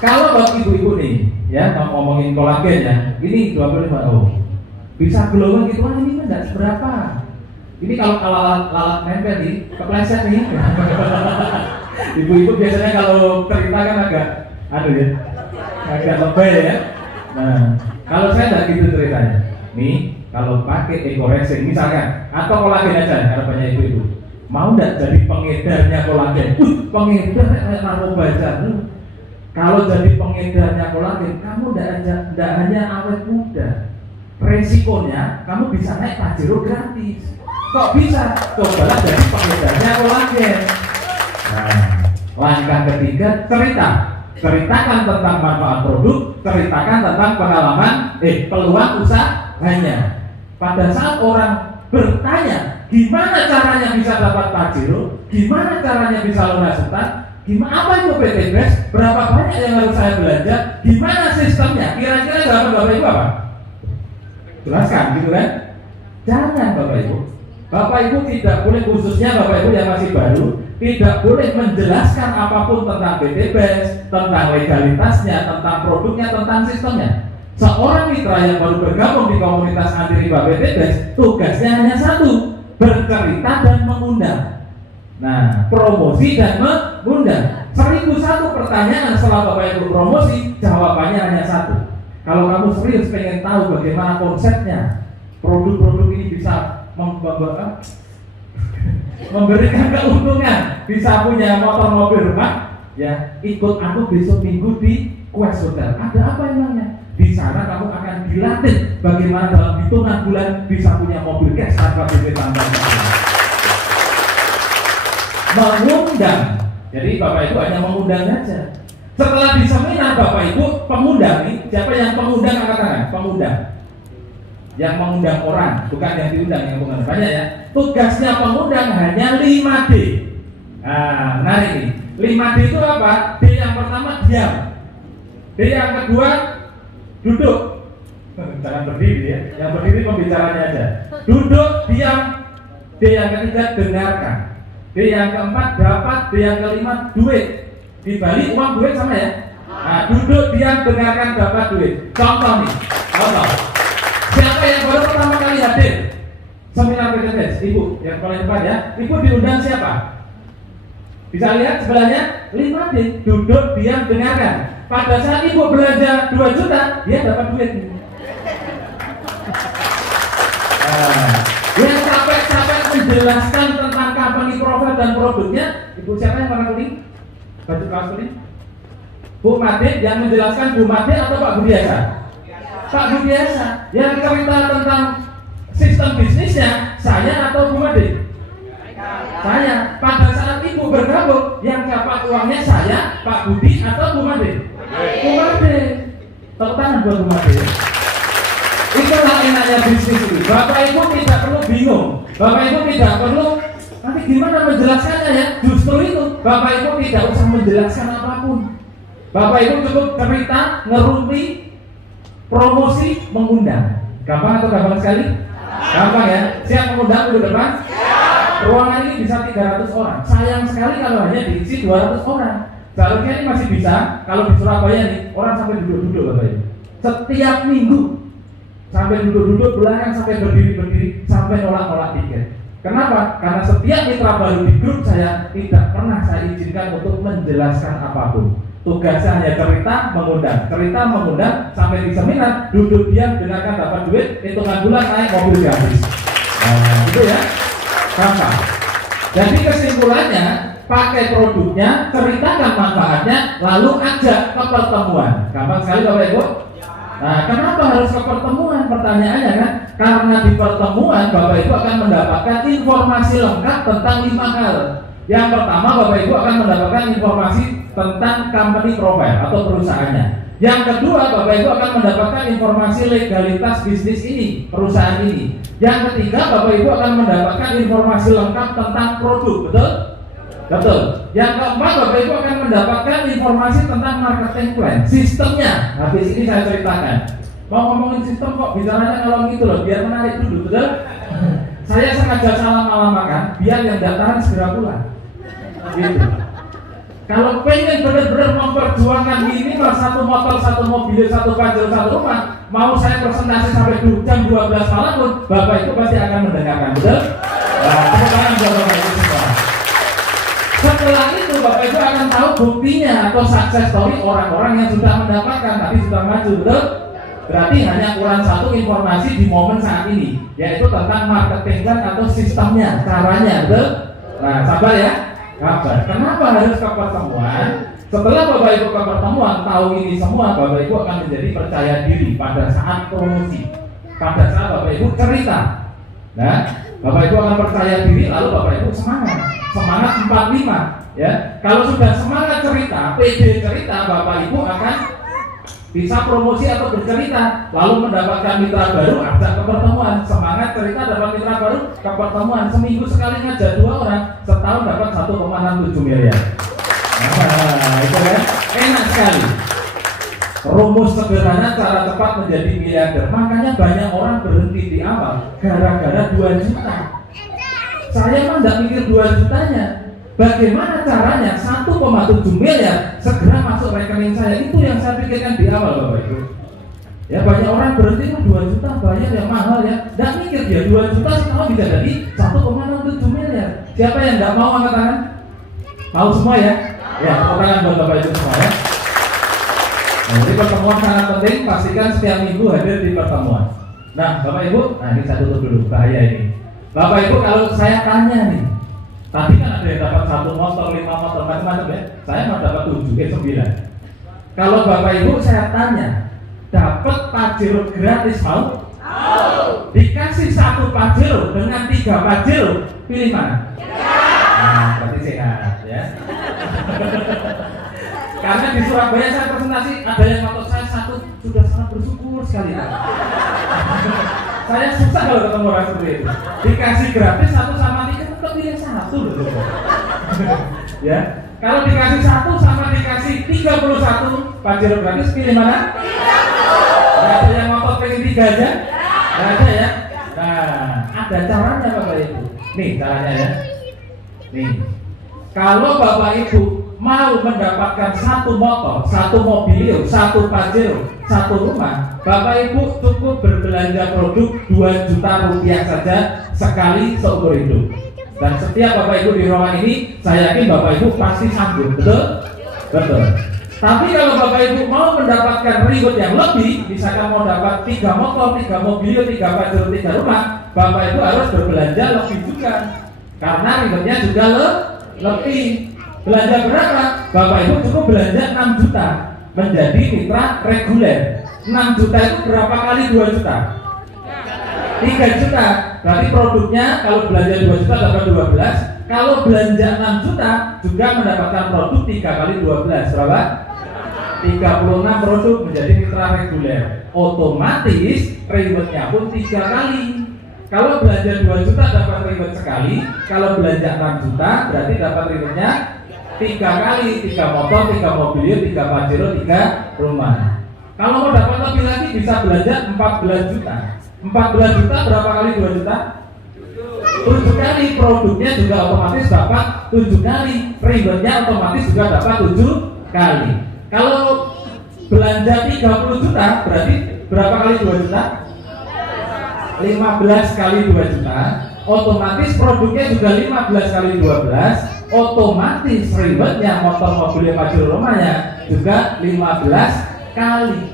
Kalau buat ibu-ibu nih, ya mau ngomongin kolagen ya, ini 25 bisa glowing gitu, ini kan tidak seberapa. Ini kalau lalat nempel nih, kepleset nih. Ibu-ibu biasanya kalau cerita kan agak lebay ya. Nah, kalau saya tidak gitu ceritanya. Nih, kalau pakai eco-racing misalkan, atau kolagen aja, harapannya ibu-ibu. Mau tidak jadi pengedarnya kolagen? Pengedar kayak narkoba aja. Kalau jadi pengedarnya kolagen, kamu tidak hanya awet muda, resikonya kamu bisa naik Pajero gratis. Kok bisa? Cobalah jadi pengedarnya kolagen. Nah, langkah ketiga, ceritakan tentang manfaat produk, ceritakan tentang pengalaman, peluang usahanya. Pada saat orang bertanya, gimana caranya bisa dapat Pajero, gimana caranya bisa lunas hutang, gimana apa itu PT BES, berapa banyak yang harus saya belanja, gimana sistemnya, kira-kira jawaban Bapak Ibu apa? Jelaskan gitu kan? Jangan Bapak Ibu. Bapak Ibu tidak boleh, khususnya Bapak Ibu yang masih baru, tidak boleh menjelaskan apapun tentang PT BES, tentang legalitasnya, tentang produknya, tentang sistemnya. Seorang mitra yang baru bergabung di komunitas anti riba PT BES, tugasnya hanya satu, bercerita dan mengundang. Nah, promosi dan mengundang. 1001 pertanyaan setelah Bapak Ibu promosi, jawabannya hanya satu. Kalau kamu serius pengen tahu bagaimana konsepnya, produk-produk ini bisa memberikan keuntungan, bisa punya motor, mobil, rumah, ya ikut aku besok minggu di Quest Hotel. Ada apa emangnya? Di sana kamu akan dilatih bagaimana dalam hitungan bulan bisa punya mobil cash tanpa duit tambahan. Mengundang. Jadi Bapak Ibu hanya mengundang saja. Setelah di seminar Bapak Ibu pengundang nih, siapa yang pengundang angkat tangan? Pengundang. Yang mengundang orang, bukan yang diundang, yang mengundang banyak ya. Tugasnya pengundang hanya 5D. Nah, menarik nih. 5D itu apa? D yang pertama diam. D yang kedua duduk. Jangan berdiri ya. Yang berdiri pembicaranya aja. Duduk, diam. D yang ketiga dengarkan. D yang keempat dapat. D yang kelima duit. Di Bali uang duit sama ya. Nah, duduk, diam, dengarkan, dapat duit. Contoh nih. Contoh. Siapa yang baru pertama kali hadir seminar PT BES? Ibu yang paling depan ya. Ibu diundang siapa? Bisa lihat sebelahnya 5D. Duduk, diam, dengarkan. Pada saat ibu belanja 2 juta, dia dapat duit. Yang capek-capek menjelaskan tentang company profile dan produknya, ibu siapa yang warna kuning? Baju kaos kuning? Bu Made yang menjelaskan, Bu Made atau Pak Budiasa? Pak Budiasa. Yang cerita tentang sistem bisnisnya, saya atau Bu Made? Saya. Pada saat ibu bergabung, yang dapat uangnya saya, Pak Budi atau Bu Made? Bu Made. Tepuk tangan buat Bu Made. Itulah enaknya bisnis ini. Bapak Ibu tidak perlu bingung. Bapak Ibu tidak perlu nanti gimana menjelaskannya ya. Justru itu Bapak Ibu tidak usah menjelaskan apapun. Bapak Ibu cukup cerita, ngerumpi, promosi, mengundang. Gampang atau gampang sekali? Gampang ya. Siap mengundang ke depan? Ruangan ini bisa 300 orang. Sayang sekali kalau hanya diisi 200 orang. Seharusnya ini masih bisa. Kalau di Surabaya nih orang sampai duduk-duduk Bapak Ibu. Setiap minggu sampai duduk-duduk belakang, sampai berdiri-berdiri, sampai nolak-nolak tiket. Kenapa? Karena setiap mitra baru di grup saya tidak pernah saya izinkan untuk menjelaskan apapun. Tugasnya hanya cerita, mengundang, sampai di seminar, duduk diam, dengarkan, dapat duit, hitungan bulan naik mobil gratis. Nah, itu ya, gampang. Jadi kesimpulannya, pakai produknya, ceritakan manfaatnya, lalu ajak ke pertemuan. Gampang sekali Bapak Ibu. Nah, kenapa harus ke pertemuan? Pertanyaannya kan, karena di pertemuan Bapak Ibu akan mendapatkan informasi lengkap tentang 5 hal. Yang pertama, Bapak Ibu akan mendapatkan informasi tentang company profile atau perusahaannya. Yang kedua, Bapak Ibu akan mendapatkan informasi legalitas bisnis ini, perusahaan ini. Yang ketiga, Bapak Ibu akan mendapatkan informasi lengkap tentang produk, betul? Betul. Yang keempat, Bapak Ibu akan mendapatkan informasi tentang marketing plan, sistemnya. Habis ini saya ceritakan. Mau ngomongin sistem kok bicaranya kalau gitu loh, biar menarik dulu, betul? Saya sengaja salam-alamakan biar yang datang segera pulang. Gitu. Kalau pengen benar-benar memperjuangkan minimal 1 motor, 1 mobil, 1 Pajero, 1 rumah, mau saya presentasi sampai jam 12 malam pun, Bapak Ibu pasti akan mendengarkan, betul? Nah, sekarang Bapak Ibu semua. Setelah itu Bapak Ibu akan tahu buktinya atau success story orang-orang yang sudah mendapatkan, tadi sudah maju, betul? Berarti hanya kurang 1 informasi di momen saat ini, yaitu tentang marketing plan atau sistemnya, caranya, betul? Nah, sabar ya. Kabar. Kenapa harus ke pertemuan? Setelah Bapak Ibu ke pertemuan, tahu ini semua, Bapak Ibu akan menjadi percaya diri pada saat promosi. pada saat Bapak Ibu cerita. Nah, Bapak Ibu akan percaya diri, lalu Bapak Ibu semangat 45 ya. Kalau sudah semangat cerita, pede cerita, Bapak Ibu akan bisa promosi atau bercerita, lalu mendapatkan mitra baru, ajak ke pertemuan. Semangat cerita dapat mitra baru, ke pertemuan. Seminggu sekali ngajak 2 orang, setahun dapat 1,67 miliar. Nah, itu kan enak sekali. Rumus sederhana cara cepat menjadi miliarder. Makanya banyak orang berhenti di awal gara-gara 2 juta. Saya mah nggak mikir 2 jutanya. Bagaimana caranya 1,7 miliar segera masuk rekening saya, itu yang saya pikirkan di awal, Bapak Ibu. Ya, banyak orang berhenti 2 juta bayar yang mahal ya. Nggak mikir dia 2 juta setahun bisa jadi 1,67 miliar. Siapa yang nggak mau angkat tangan? Mau semua ya? Ya, tepuk tangan buat Bapak Ibu semua ya. Nah, jadi pertemuan sangat penting, pastikan setiap minggu hadir di pertemuan. Nah, Bapak Ibu, nah ini saya tutup dulu, bahaya ini. Bapak Ibu, kalau saya tanya nih, tadi kan ada yang dapat 1 motor, 5 motor, macam-macam ya. Saya mau dapat 7, 9. Kalau Bapak Ibu saya tanya, dapat Pajero gratis mau? Dikasih 1 Pajero dengan 3 Pajero, pilih mana? Nah, berarti sehat ya. Karena di Surabaya saya presentasi, ada yang motor saya 1, sudah sangat bersyukur sekali. Saya susah kalau ketemu orang seperti itu. Dikasih gratis 1 sama 3, tetap pilih 1 loh. Ya, kalau dikasih 1 sama dikasih 31 Pajero gratis, pilih mana? 30. Nggak ada yang motor pengen 3 aja? Nggak ada ya? Nah, ada caranya Bapak Ibu. Nih caranya ya. Nih, kalau Bapak Ibu mau mendapatkan 1 motor, 1 mobil, 1 Pajero, 1 rumah, Bapak Ibu cukup berbelanja produk 2 juta rupiah saja sekali seumur hidup. Dan setiap Bapak Ibu di ruangan ini, saya yakin Bapak Ibu pasti sanggup, betul? Betul. Tapi kalau Bapak Ibu mau mendapatkan reward yang lebih, misalkan mau dapat 3 motor, 3 mobil, 3 Pajero, 3 rumah, Bapak Ibu harus berbelanja lebih juga. Karena rewardnya juga lebih. Belanja berapa? Bapak Ibu cukup belanja 6 juta menjadi mitra reguler. 6 juta itu berapa kali 2 juta? 3 juta. Berarti produknya kalau belanja 2 juta dapat 12. Kalau belanja 6 juta juga mendapatkan produk 3 kali 12. Berapa? 36 produk menjadi mitra reguler. Otomatis rewardnya pun 3 kali. Kalau belanja 2 juta dapat reward sekali. Kalau belanja 6 juta berarti dapat rewardnya 3 kali, 3 motor, 3 mobil, 3 Pajero, 3 rumah. Kalau mau dapat lebih lagi bisa belanja 14 juta. 14 juta berapa kali 2 juta? 7 kali. Produknya juga otomatis dapat 7 kali. Rewardnya otomatis juga dapat 7 kali. Kalau belanja 30 juta berarti berapa kali 2 juta? 15 kali 2 juta. Otomatis produknya juga 15 kali 12. Otomatis rewardnya motor, mobil, Pajero, rumahnya juga 15 kali.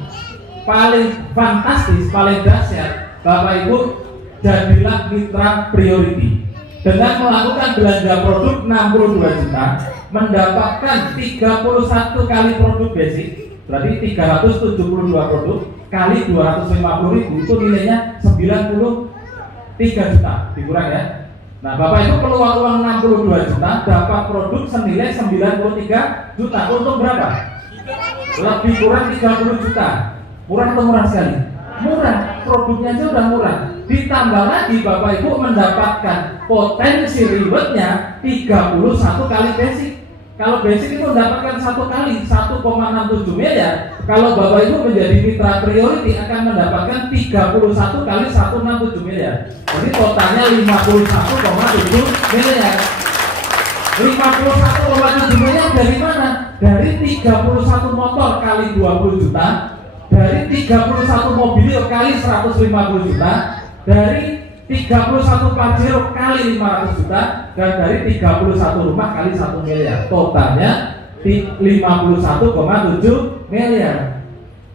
Paling fantastis, paling dahsyat, Bapak Ibu jadilah mitra priority. Dengan melakukan belanja produk 62 juta, mendapatkan 31 kali produk basic, berarti 372 produk kali 250.000, itu nilainya 93 juta, dikurang ya. Nah, Bapak Ibu peluang uang 62 juta dapat produk senilai 93 juta. Untung berapa? Lebih kurang 30 juta. Murah atau murah sekali? Murah, produknya aja udah murah. Ditambah lagi Bapak Ibu mendapatkan potensi rewardnya 31 kali basic. Kalau basic itu mendapatkan 1 kali 1,67 miliar. Kalau Bapak Ibu menjadi mitra priority akan mendapatkan 31 kali 167 miliar. Jadi totalnya 51,7 miliar. 51,7 miliar dari mana? Dari 31 motor kali 20 juta, dari 31 mobil kali 150 juta, dari 31 Pajero kali 500 juta, dan dari 31 rumah kali 1 miliar. Totalnya 51,7 miliar.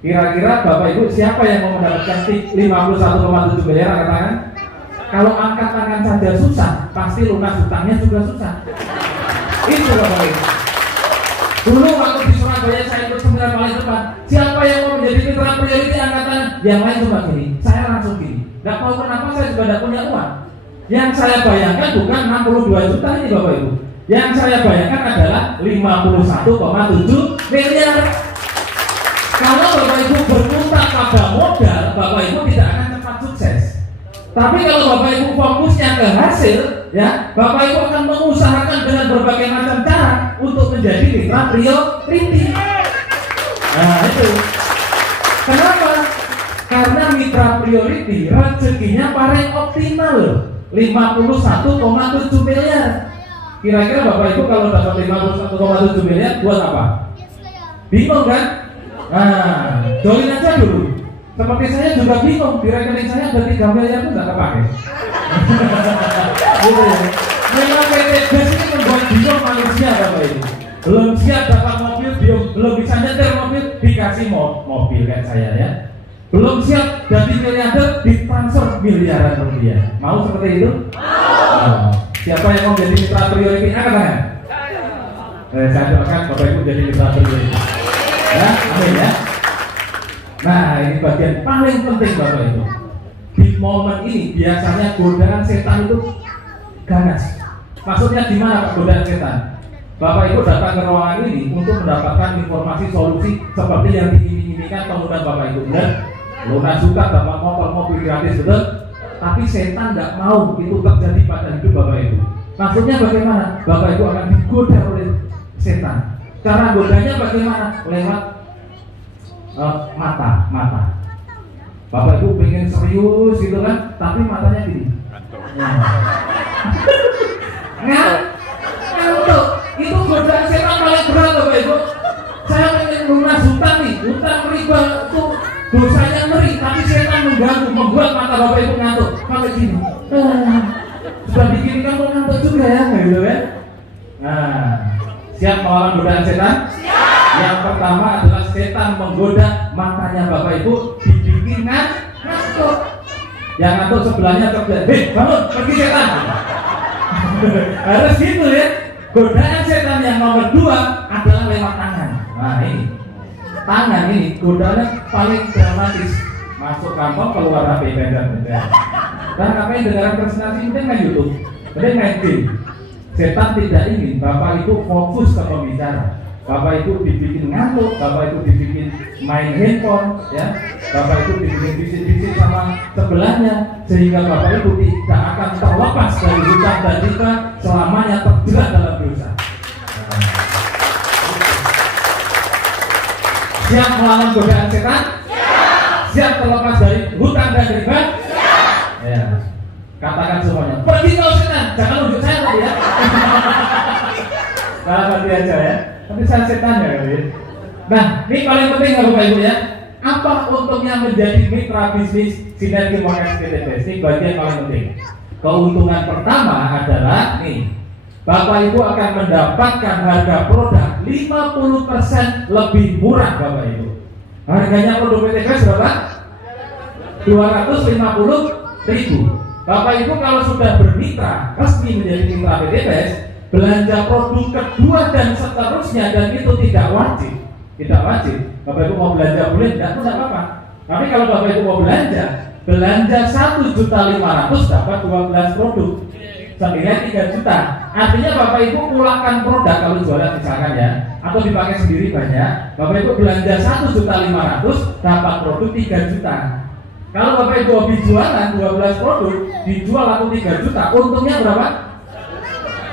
Kira-kira Bapak Ibu siapa yang mau mendapatkan 51,7 miliar? Angkat tangan. Kalau angkat tangan saja susah, pasti lunas hutangnya juga susah. Itu Bapak Ibu. Dulu waktu di Surabaya saya ikut seminar paling depan. Siapa yang mau menjadi mitra priority angkat tangan? Yang lain cuma gini. Saya langsung gini. Nggak tahu kenapa saya juga tidak punya uang. Yang saya bayangkan bukan 62 juta ini Bapak Ibu. Yang saya bayangkan adalah 51,7 miliar. Kalau Bapak Ibu berputar pada modal, Bapak Ibu tidak akan cepat sukses. Tapi kalau Bapak Ibu fokusnya ke hasil, ya, Bapak Ibu akan mengusahakan dengan berbagai macam cara untuk menjadi mitra priority. Nah itu. Kenapa? Karena mitra priority rezekinya paling optimal, 51,7 miliar. Kira-kira Bapak Ibu kalau dapat 51,7 miliar buat apa? Bingung kan? Nah, join aja dulu. Seperti saya juga bingung, di rekening saya ada 3 miliar itu nggak kepake. Gitu ya. Memang PT Gas ini membuat bingung manusia Bapak Ibu. Belum siap dapat mobil, belum bisa nyetir mobil, dikasih mobil kayak saya ya. Belum siap jadi miliarder, ditransfer miliaran rupiah. Mau seperti itu? Mau. Siapa yang mau jadi mitra priority? Angkat tangan. Saya doakan Bapak Ibu jadi mitra priority. Ya, amin ya. Nah, ini bagian paling penting Bapak Ibu. Di momen ini biasanya godaan setan itu ganas. Maksudnya gimana Pak godaan setan? Bapak Ibu datang ke ruangan ini untuk mendapatkan informasi solusi seperti yang diinginkan pengundang Bapak Ibu. Benar? Luna suka dapat mobil gratis, betul? Tapi setan nggak mau itu terjadi pada hidup Bapak Ibu. Maksudnya bagaimana? Bapak Ibu akan digoda oleh setan. Cara godanya bagaimana? Lewat mata. Bapak Ibu pengen serius gitu kan, tapi matanya gini. Ngantuk. Itu godaan setan paling berat Bapak Ibu. Saya pengen lunas hutang nih, hutang riba itu dosanya ngeri, tapi setan mengganggu, membuat mata Bapak Ibu ngantuk. Kalau gini, sudah begini kamu ngantuk juga ya, gitu kan? Nah, siap melawan godaan setan? Siap. Yang pertama adalah setan menggoda matanya Bapak Ibu, dibikin ngantuk. Yang ngantuk sebelahnya terbiasa, hei bangun, pergi setan. Harus gitu ya. Godaan setan yang nomor 2 adalah lewat tangan. Nah ini tangan ini godaannya paling dramatis. Masuk kantor, keluar HP, beda. Dan apa yang dengaran presentasi mungkin main YouTube, mungkin main game. Setan tidak ingin Bapak Ibu fokus ke pembicara. Bapak Ibu dibikin ngantuk, Bapak Ibu dibikin main handphone, ya. Bapak Ibu dibikin bisik-bisik sama sebelahnya, sehingga Bapak Ibu tidak akan terlepas dari hutang dan riba selamanya terjerat dalam dosa. Siap melawan godaan setan? Siap terlepas dari hutang dan riba? Ya. Katakan semuanya, pergi kau setan, jangan unjuk saya lagi ya. Kalau pergi aja ya. Tapi saya setan ya kali. Nah, ini paling penting kalau Bapak Ibu ya. Apa untungnya menjadi mitra bisnis Sinergi Monex PTBS? Ini bagian paling penting. Keuntungan pertama adalah nih, Bapak Ibu akan mendapatkan harga produk 50% lebih murah Bapak Ibu. Harganya produk PTBS berapa? 250.000. Bapak Ibu kalau sudah bermitra resmi menjadi mitra PTBS, belanja produk kedua dan seterusnya, dan itu tidak wajib. Bapak Ibu mau belanja boleh, tidak apa-apa. Tapi kalau Bapak Ibu mau belanja 1.500.000 dapat 12 produk senilai 3 juta. Artinya Bapak Ibu pulangkan produk kalau jualan misalkan ya, atau dipakai sendiri banyak. Bapak Ibu belanja 1.500.000 dapat produk 3 juta. Kalau Bapak Ibu hobi jualan 12 produk, dijual laku 3 juta, untungnya berapa?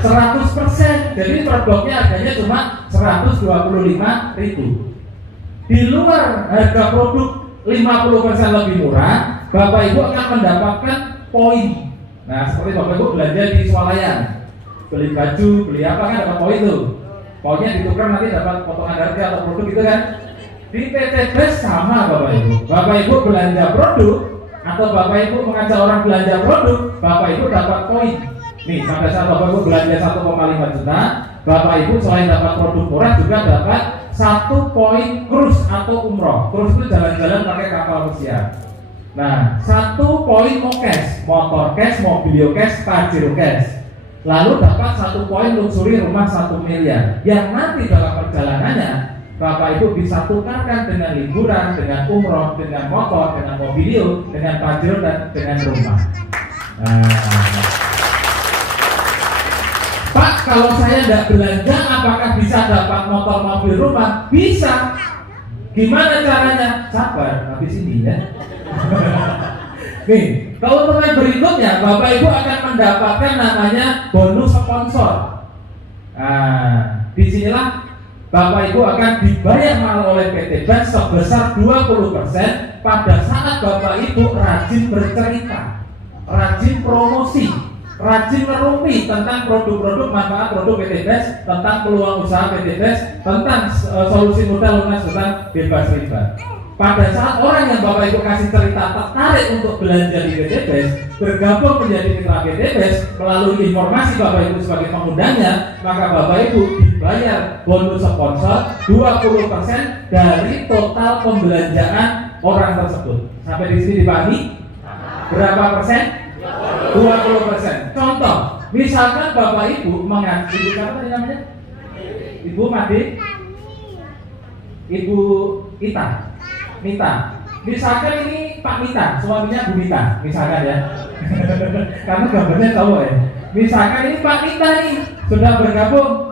100%. Jadi produknya harganya cuma 125.000. Di luar harga produk 50% lebih murah, Bapak Ibu akan mendapatkan poin. Nah, seperti Bapak Ibu belanja di swalayan, beli baju, beli apa kan dapat poin tuh. Poinnya ditukar nanti dapat potongan harga atau produk gitu kan. Di PTBS sama Bapak Ibu. Bapak Ibu belanja produk atau Bapak Ibu mengajak orang belanja produk, Bapak Ibu dapat poin. Nih, pada saat Bapak Ibu belanja 1,5 juta, Bapak Ibu selain dapat produk murah juga dapat 1 poin cruise atau umroh. Cruise itu jalan-jalan pakai kapal pesiar. Nah, 1 poin cash, motor cash, mobilio cash, pajero cash. Lalu dapat 1 poin luxury rumah 1 miliar. Yang nanti dalam perjalanannya Bapak Ibu bisa tukarkan dengan liburan, dengan umroh, dengan motor, dengan mobilio, dengan pajero, dan dengan rumah. Pak, kalau saya tidak belanja, apakah bisa dapat motor, mobil, rumah? Bisa. Gimana caranya? Sabar, habis ini ya. Nih, keuntungan berikutnya, Bapak Ibu akan mendapatkan namanya bonus sponsor. Disinilah Bapak Ibu akan dibayar mahal oleh PT BES sebesar 20% pada saat Bapak Ibu rajin bercerita, rajin promosi, rajin merumpi tentang produk-produk manfaat produk PT BES, tentang peluang usaha PT BES, tentang solusi modal lunas tentang bebas riba. Pada saat orang yang Bapak Ibu kasih cerita tertarik untuk belanja di PT BES, bergabung menjadi mitra PT BES melalui informasi Bapak Ibu sebagai pengundangnya, maka Bapak Ibu dibayar bonus sponsor 20% dari total pembelanjaan orang tersebut. Sampai di sini dipahami? Berapa persen? 20%. Contoh, misalkan Bapak Ibu mengaji, Ibu siapa tadi namanya? Ibu Made, Ibu Ita, Mita. Misalkan ini Pak Mita, suaminya Bu Mita, misalkan ya. Karena gambarnya tahu ya. Misalkan ini Pak Mita nih sudah bergabung.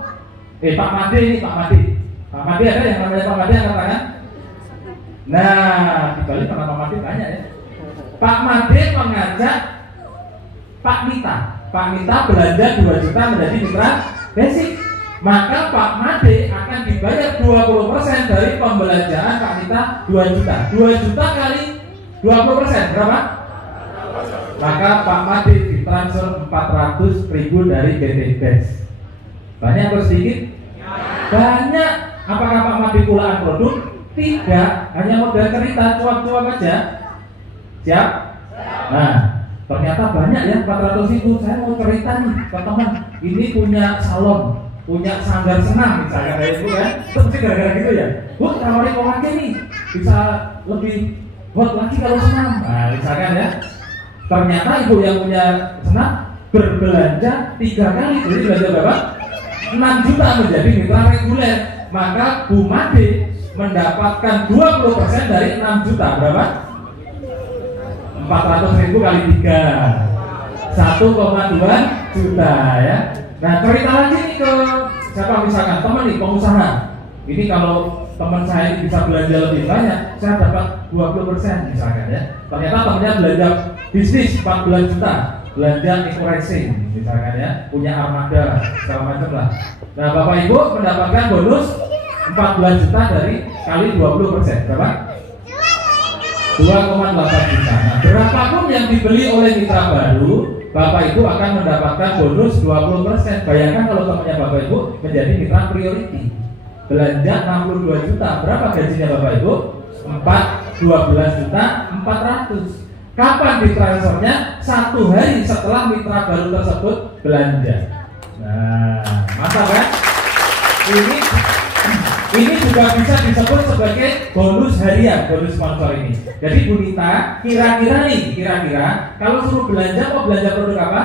Pak Made ini, Pak Made. Pak Made ada yang namanya Pak Made angkat tangan? Nah, dibalik karena Pak Made banyak ya. Pak Made mengajak Pak Mita. Pak Mita belanja 2 juta menjadi mitra basic. Maka Pak Made akan dibayar 20% dari pembelanjaan Pak Mita 2 juta. 2 juta kali 20%, berapa? Maka Pak Made ditransfer 400.000 dari PT BES. Banyak atau sedikit? Banyak. Apakah Pak Made pulaan produk? Tidak, hanya modal cerita, cuap-cuap aja. Siap? Nah, ternyata banyak ya 400.000. Saya mau cerita nih ke teman, ini punya salon, punya sanggar senam misalnya kayak itu kan, itu mesti gara-gara gitu ya. Bu, tawarin kok lagi nih, bisa lebih hot lagi kalau senam. Nah, misalkan ya, ternyata ibu yang punya senam berbelanja 3 kali, jadi belanja berapa? 6 juta menjadi mitra reguler. Maka Bu Made mendapatkan 20% dari 6 juta, berapa? 400.000 kali 3, 1,2 juta ya. Nah, cerita lagi nih ke siapa, misalkan teman nih pengusaha. Ini kalau teman saya ini bisa belanja lebih banyak, saya dapat 20% misalkan ya. Ternyata temannya belanja bisnis 14 juta, belanja eco racing misalkan ya, punya armada segala macam lah. Nah, Bapak Ibu mendapatkan bonus 14 juta dari kali 20%, berapa? 2,8 juta. Nah, berapapun yang dibeli oleh mitra baru, Bapak Ibu akan mendapatkan bonus 20%. Bayangkan kalau temannya Bapak Ibu menjadi mitra priority, belanja 62 juta. Berapa gajinya Bapak Ibu? 12 juta 400. Kapan ditransfernya? 1 hari setelah mitra baru tersebut belanja. Nah, mantap kan? Ini juga bisa disebut sebagai bonus harian, bonus sponsor ini. Jadi Bu Nita, kira-kira kalau suruh belanja, mau belanja produk apa?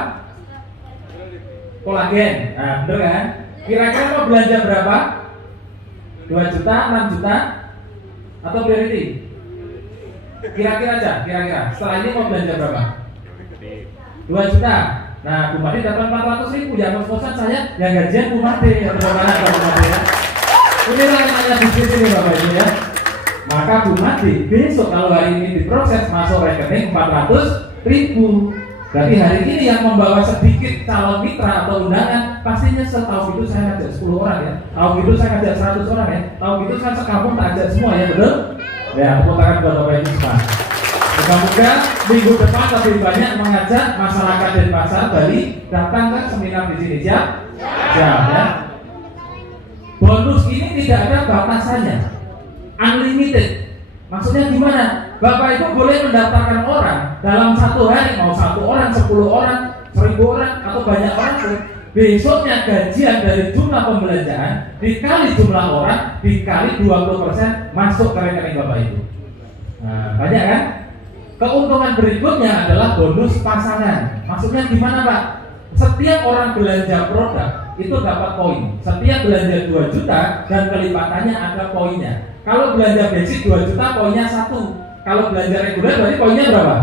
Kolagen. Nah, bener kan? Kira-kira mau belanja berapa? 2 juta, 6 juta? Atau priority? Kira-kira aja, kira-kira. Setelah ini mau belanja berapa? 2 juta. Nah, Bu Made dapat 400.000. Ya, ngos-ngosan saya yang gajian Bu Made, yang berapa Bu Made ya. Inilah yang namanya bisnis ini Bapak Ibu ya. Maka Bu Made besok kalau hari ini diproses masuk rekening 400.000. Berarti hari ini yang membawa sedikit calon mitra atau undangan pastinya setahu itu saya ngajak 10 orang ya. Tahu gitu saya ngajak 100 orang ya. Tahu gitu saya sekampung tak ajak semua ya, betul? Ya, tepuk tangan buat Bapak Ibu semua. Semoga minggu depan lebih banyak mengajak masyarakat Denpasar Bali datang ke seminar di sini. Siap? Siap ya. Bonus ini tidak ada batasannya, unlimited. Maksudnya gimana? Bapak Ibu boleh mendaftarkan orang dalam 1 hari, mau 1 orang, 10 orang, 1000 orang, atau banyak orang pun. Besoknya gajian dari jumlah pembelanjaan dikali jumlah orang dikali 20% masuk ke rekening Bapak Ibu. Nah, banyak kan? Keuntungan berikutnya adalah bonus pasangan. Maksudnya gimana Pak? Setiap orang belanja produk itu dapat poin. Setiap belanja 2 juta dan kelipatannya ada poinnya. Kalau belanja basic 2 juta poinnya 1. Kalau belanja reguler berarti poinnya berapa?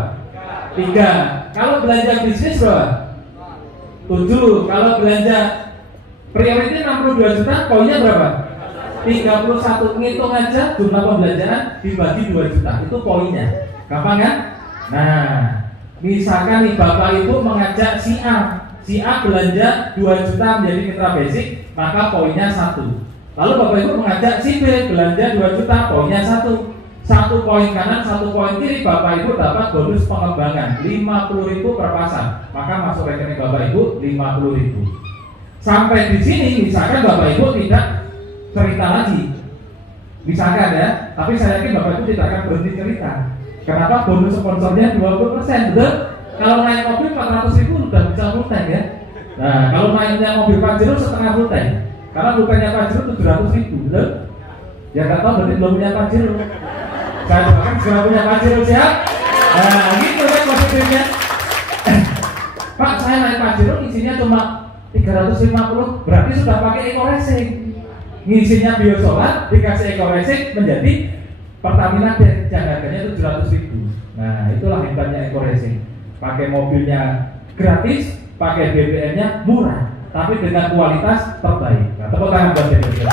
3. Kalau belanja bisnis berapa? 7. Kalau belanja priority 62 juta poinnya berapa? 31. Ngitung aja jumlah pembelanjaan dibagi 2 juta itu poinnya. Gampang kan? Nah, misalkan nih Bapak Ibu mengajak si A belanja 2 juta menjadi mitra basic, maka poinnya 1. Lalu Bapak Ibu mengajak si B belanja 2 juta, poinnya 1. 1 poin kanan, 1 poin kiri, Bapak Ibu dapat bonus pengembangan 50.000 per pasang. Maka masuk rekening Bapak Ibu 50.000. Sampai di sini misalkan Bapak Ibu tidak cerita lagi. Misalkan ya, tapi saya yakin Bapak Ibu tidak akan berhenti cerita. Kenapa? Bonus sponsornya 20%, betul? Kalau naik mobil 400.000 udah bisa full tank ya. Nah, kalau naiknya mobil Pajero setengah full tank. Karena bukannya Pajero 700.000, betul? Ya nggak tahu berarti belum punya Pajero. Saya doakan segera punya Pajero, siap? Nah, gitu kan positifnya. Pak, saya naik Pajero isinya cuma 350, berarti sudah pakai eco racing. Ngisinya biosolar dikasih eco racing menjadi Pertamina Dan yang harganya 700.000. Nah, itulah hebatnya eco racing. Pakai mobilnya gratis, pakai BBM-nya murah, tapi dengan kualitas terbaik. Nah, tepuk tangan buat BBM ya.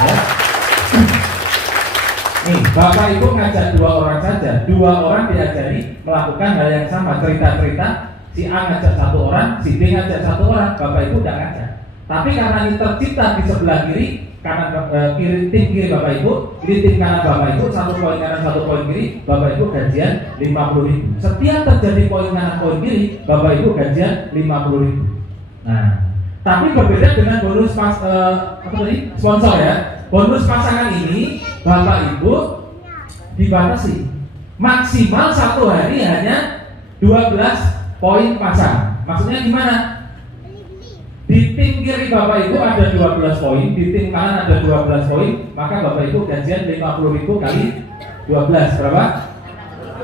Nih, Bapak Ibu ngajak 2 orang saja, 2 orang diajari melakukan hal yang sama, cerita-cerita. Si A ngajak 1 orang, si B ngajak 1 orang, Bapak Ibu tidak ngajak. Tapi karena ini tercipta di sebelah kiri, kanan kiri, tim kiri Bapak Ibu, ini tim kanan Bapak Ibu, 1 poin kanan 1 poin kiri, Bapak Ibu gajian 50.000. Setiap terjadi poin kanan poin kiri, Bapak Ibu gajian 50.000. Nah, tapi berbeda dengan bonus sponsor ya. Bonus pasangan ini Bapak Ibu dibatasi maksimal 1 hari hanya 12 poin pasang. Maksudnya gimana? Di tim kiri Bapak Ibu ada 12 poin, di tim kanan ada 12 poin, maka Bapak Ibu gajian 50.000 kali 12 berapa?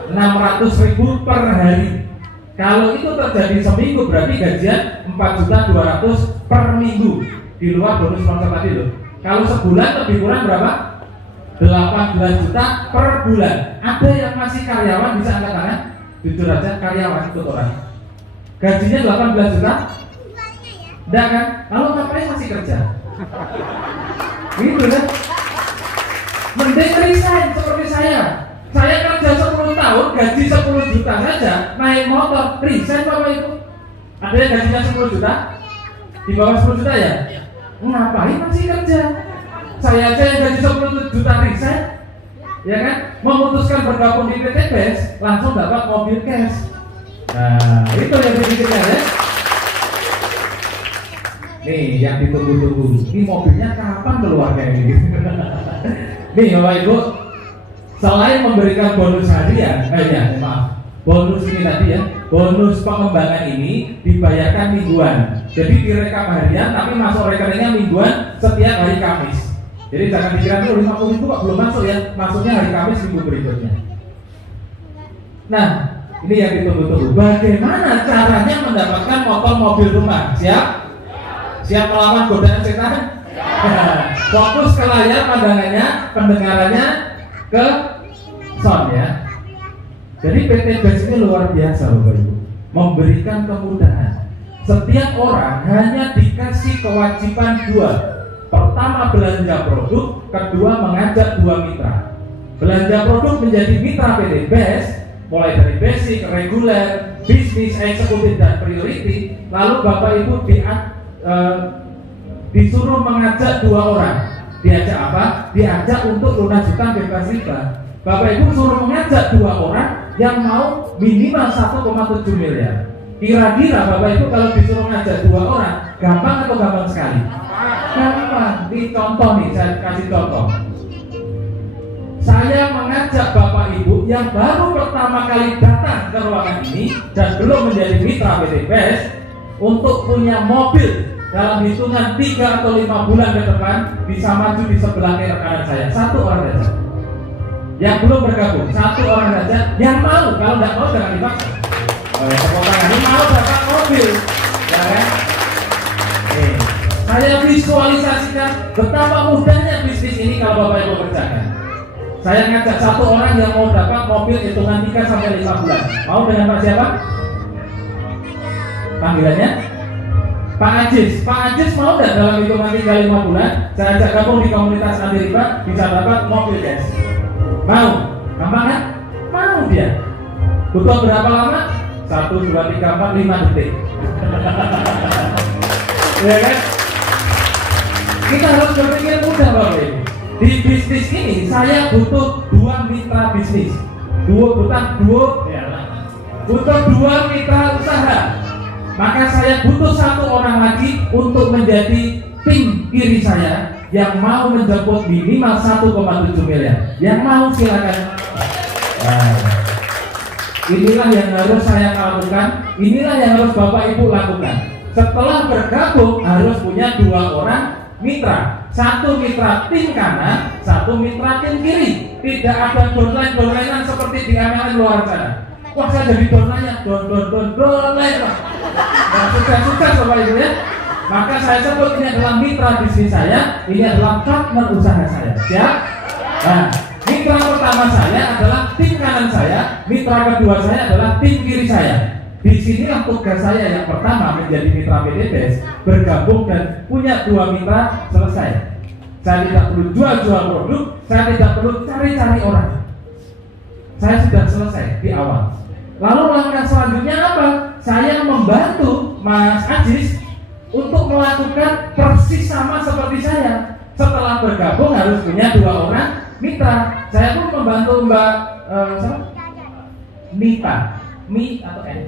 600.000 per hari. Kalau itu terjadi seminggu berarti gajian 4.200.000 per minggu di luar bonus sponsor tadi loh. Kalau sebulan lebih kurang berapa? 18 juta per bulan. Ada yang masih karyawan bisa angkat tangan? Jujur aja karyawan ikut orang. Gajinya 18 juta? Enggak kan? Lalu ngapain masih kerja? Gitu kan? Mending resign seperti saya. Saya kerja 10 tahun, gaji 10 juta saja, naik motor, resign Bapak Ibu. Ada yang gajinya 10 juta? Di bawah 10 juta ya? Ngapain masih kerja? Saya aja yang gaji 10 juta resign, ya kan? Memutuskan bergabung di PT BES, langsung dapat mobil cash. Nah, itu yang dipikirkan ya. Nih, yang ditunggu-tunggu. Ini mobilnya kapan keluarnya ini? Nih, Bapak Ibu, selain memberikan bonus harian, bonus ini tadi ya, bonus pengembangan ini dibayarkan mingguan. Jadi direkam harian, tapi masuk rekeningnya mingguan setiap hari Kamis. Jadi jangan pikiran tuh 50.000 kok belum masuk ya, masuknya hari Kamis minggu berikutnya. Nah, ini yang ditunggu-tunggu. Bagaimana caranya mendapatkan motor mobil rumah? Siap? Siap melawan godaan setan? Fokus ke layar pandangannya, pendengarannya ke sound ya. Jadi PT BES ini luar biasa Bapak Ibu, memberikan kemudahan. Setiap orang hanya dikasih kewajiban 2. Pertama belanja produk, kedua mengajak 2 mitra. Belanja produk menjadi mitra PT BES, mulai dari basic, reguler, bisnis, eksekutif dan priority. Lalu Bapak Ibu disuruh mengajak 2 orang. Diajak apa? Diajak untuk lunas hutang bebas riba. Bapak Ibu suruh mengajak 2 orang yang mau minimal 1,7 miliar. Kira-kira Bapak Ibu kalau disuruh ngajak 2 orang, gampang atau gampang sekali? Gampang. Ini contoh nih, saya kasih contoh. Saya mengajak Bapak Ibu yang baru pertama kali datang ke ruangan ini dan belum menjadi mitra PT BES untuk punya mobil dalam hitungan 3 atau 5 bulan ke depan bisa maju di sebelah kanan saya. 1 orang saja yang belum bergabung, 1 orang saja yang mau. Kalau tidak mau jangan dipaksa. Tepuk tangan. Ini mau dapat mobil, ya kan? Saya visualisasikan betapa mudahnya bisnis ini kalau Bapak Ibu kerjakan. Saya ngajak satu orang yang mau dapat mobil hitungan 3 sampai 5 bulan. Mau dengan Pak siapa? Panggilannya? Pak Ajis. Pak Ajis mau nggak dalam hitungan 3-5 bulan saya ajak gabung di komunitas anti riba bisa dapat mobil cash? Mau? Gampang kan? Mau dia. Butuh berapa lama? 1, 2, 3, 4, 5 detik. Ya kan? Kita harus berpikir mudah Bapak Ibu. Di bisnis ini saya butuh 2 mitra bisnis. Butuh 2 mitra usaha. Maka saya butuh 1 orang lagi untuk menjadi tim kiri saya yang mau menjemput minimal 1,7 miliar. Yang mau silakan. Nah, inilah yang harus saya lakukan. Inilah yang harus Bapak Ibu lakukan. Setelah bergabung harus punya 2 orang mitra. 1 mitra tim kanan, 1 mitra tim kiri. Tidak ada downline-downlinean seperti di MLM luar sana. Wah, saya jadi downline-nya, downline lah. Dan sukses Bapak Ibu ya. Maka saya sebut ini adalah mitra bisnis saya, ini adalah partner usaha saya. Siap? Nah, mitra pertama saya adalah tim kanan saya, mitra kedua saya adalah tim kiri saya. Di sinilah tugas saya yang pertama menjadi mitra PDBes, bergabung dan punya 2 mitra, selesai. Saya tidak perlu jual-jual produk, saya tidak perlu cari-cari orang. Saya sudah selesai di awal. Lalu langkah selanjutnya apa? Saya membantu Mas Ajis untuk melakukan persis sama seperti saya. Setelah bergabung harus punya 2 orang mitra. Saya pun membantu Mbak Mita. Mi atau N?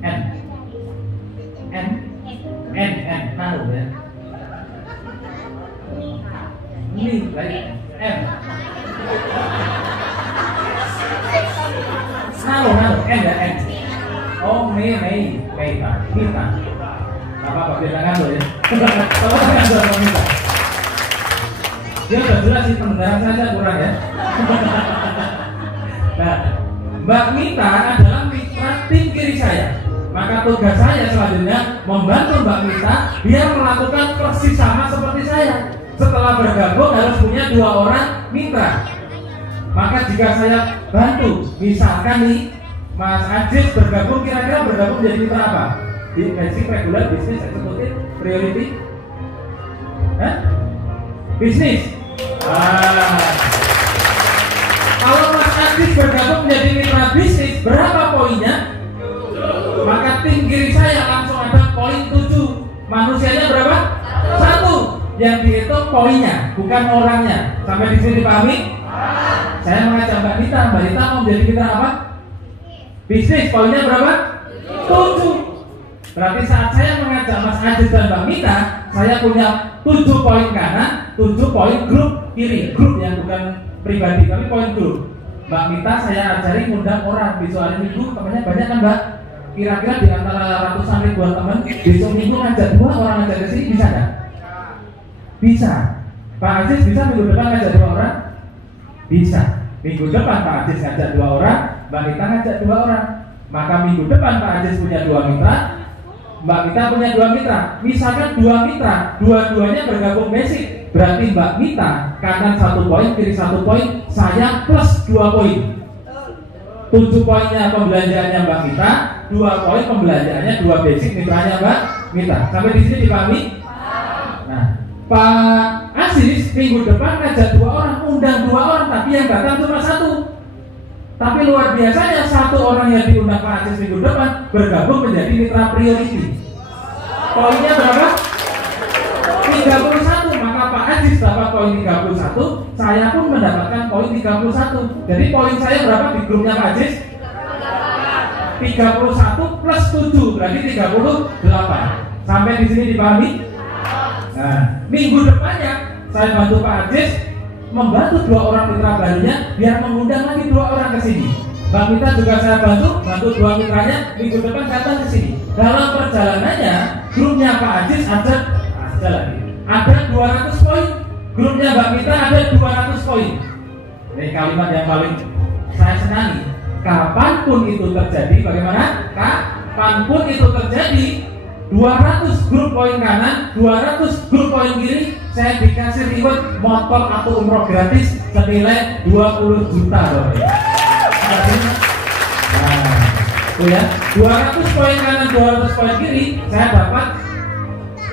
N. Tahu ya? Mi lagi M. Tahu, N ya N. Oh, Mita. Apa bilangan lo ya? Apa kan sudah Mita? Dia udah jelas sih pendengaran saja kurang ya. Nah, Mbak Mita adalah mitra tim kiri saya. Maka tugas saya selanjutnya membantu Mbak Mita dia melakukan persis sama seperti saya. Setelah bergabung harus punya 2 orang mitra. Maka jika saya bantu, misalkan nih Mas Ajis bergabung, kira-kira bergabung jadi mitra apa? Di basic, regular, bisnis, eksekutif, priority? Bisnis. Kalau Mas Ajis bergabung menjadi mitra bisnis, berapa poinnya? Maka tim kiri saya langsung ada poin 7. Manusianya berapa? 1. Yang dihitung poinnya, bukan orangnya. Sampai di sini dipahami? Saya mengajak Mbak Mita mau menjadi mitra apa? Bisnis, poinnya berapa? 7. Berarti saat saya mengajak Mas Ajis dan Mbak Mita, saya punya 7 poin kanan, 7 poin grup kiri. Grup yang bukan pribadi, tapi poin grup. Mbak Mita saya ajari ngundang orang. Besok hari Minggu temannya banyak kan Mbak? Kira-kira di antara ratusan ribuan teman, besok Minggu ngajak 2 orang ngajak ke sini, bisa nggak? Bisa. Pak Ajis bisa minggu depan ngajak 2 orang? Bisa. Minggu depan Pak Ajis ngajak 2 orang, Mbak Mita ngajak 2 orang. Maka minggu depan Pak Ajis punya 2 mitra, Mbak Mita punya 2 mitra. Misalkan 2 mitra, dua-duanya bergabung basic. Berarti Mbak Mita kanan 1 poin, kiri 1 poin, saya plus 2 poin. 7 poinnya pembelanjaannya Mbak Mita, 2 poin pembelanjaannya 2 basic mitranya Mbak Mita. Sampai di sini dipahami? Nah, Pak Aziz minggu depan ngajak 2 orang, undang 2 orang, tapi yang datang cuma 1. Tapi luar biasanya 1 orang yang diundang Pak Aziz minggu depan bergabung menjadi mitra priority. Poinnya berapa? 31. Maka Pak Aziz dapat poin 31, saya pun mendapatkan poin 31. Jadi poin saya berapa di grupnya Pak Aziz? 31 plus 7 berarti 38. Sampai di sini dipahami? Nah, minggu depannya saya bantu Pak Aziz membantu 2 orang mitra barunya biar mengundang lagi 2 orang ke sini. Mbak Mita juga saya bantu 2 mitranya minggu depan datang ke sini. Dalam perjalanannya grupnya Pak Aziz ada 200 poin. Grupnya Mbak Mita ada 200 poin. Ini kalimat yang paling saya senangi. Kapanpun itu terjadi, bagaimana? Kapanpun itu terjadi, 200 grup poin kanan, 200 grup poin kiri, saya dikasih reward motor atau umroh gratis senilai 20 juta loh. Nah, itu ya, 200 poin kanan, 200 poin kiri, saya dapat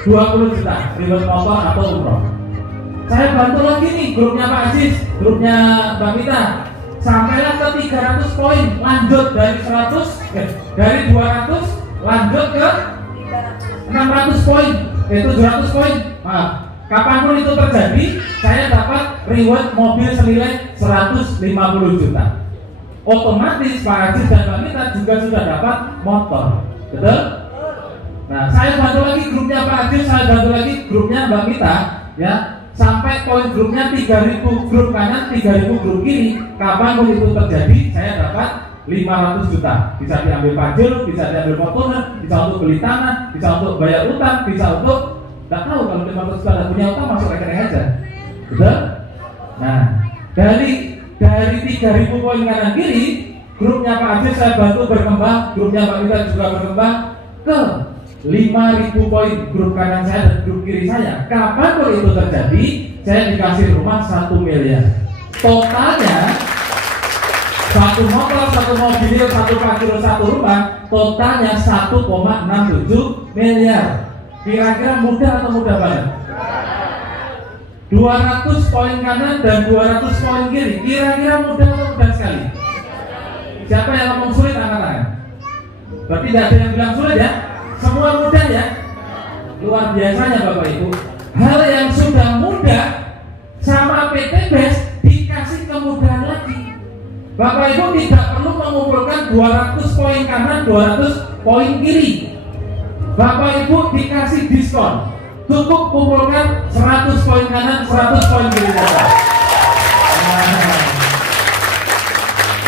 20 juta reward motor atau umroh. Saya bantu lagi nih grupnya Pak Aziz, grupnya Mbak Mita, sampailah ke 300 poin, lanjut dari 200 lanjut ke 600 poin, yaitu 700 poin. Maaf, kapanpun itu terjadi, saya dapat reward mobil senilai 150 juta. Otomatis Pak Aziz dan Mbak Mita juga sudah dapat motor, betul? Nah, saya bantu lagi grupnya Pak Aziz, saya bantu lagi grupnya Mbak Mita, ya, sampai poin grupnya 3000 grup kanan, 3000 grup kiri. Kapanpun itu terjadi, saya dapat 500 juta. Bisa diambil pajul, bisa diambil Fortuner, bisa untuk beli tanah, bisa untuk bayar utang, bisa untuk, nggak tahu kalau 500 juta punya utang masuk rekening aja, betul? Nah, dari 3000 poin kanan kiri, grupnya Pak Aziz saya bantu berkembang, grupnya Mbak Mita juga berkembang ke 5.000 poin grup kanan saya dan grup kiri saya. Kapanpun itu terjadi, saya dikasih rumah 1 miliar. Totalnya 1 motor, 1 mobil, 1 pajero, 1 rumah, totalnya 1,67 miliar. Kira-kira mudah atau mudah banget? 200 poin kanan dan 200 poin kiri, kira-kira mudah atau mudah sekali? Siapa yang ngomong sulit angkat tangan? Berarti tidak ada yang bilang sulit ya? Semua mudah ya? Luar biasanya Bapak Ibu. Hal yang sudah mudah sama PT BES dikasih kemudahan lagi. Bapak Ibu tidak perlu mengumpulkan 200 poin kanan, 200 poin kiri. Bapak Ibu dikasih diskon, cukup kumpulkan 100 poin kanan, 100 poin kiri saja.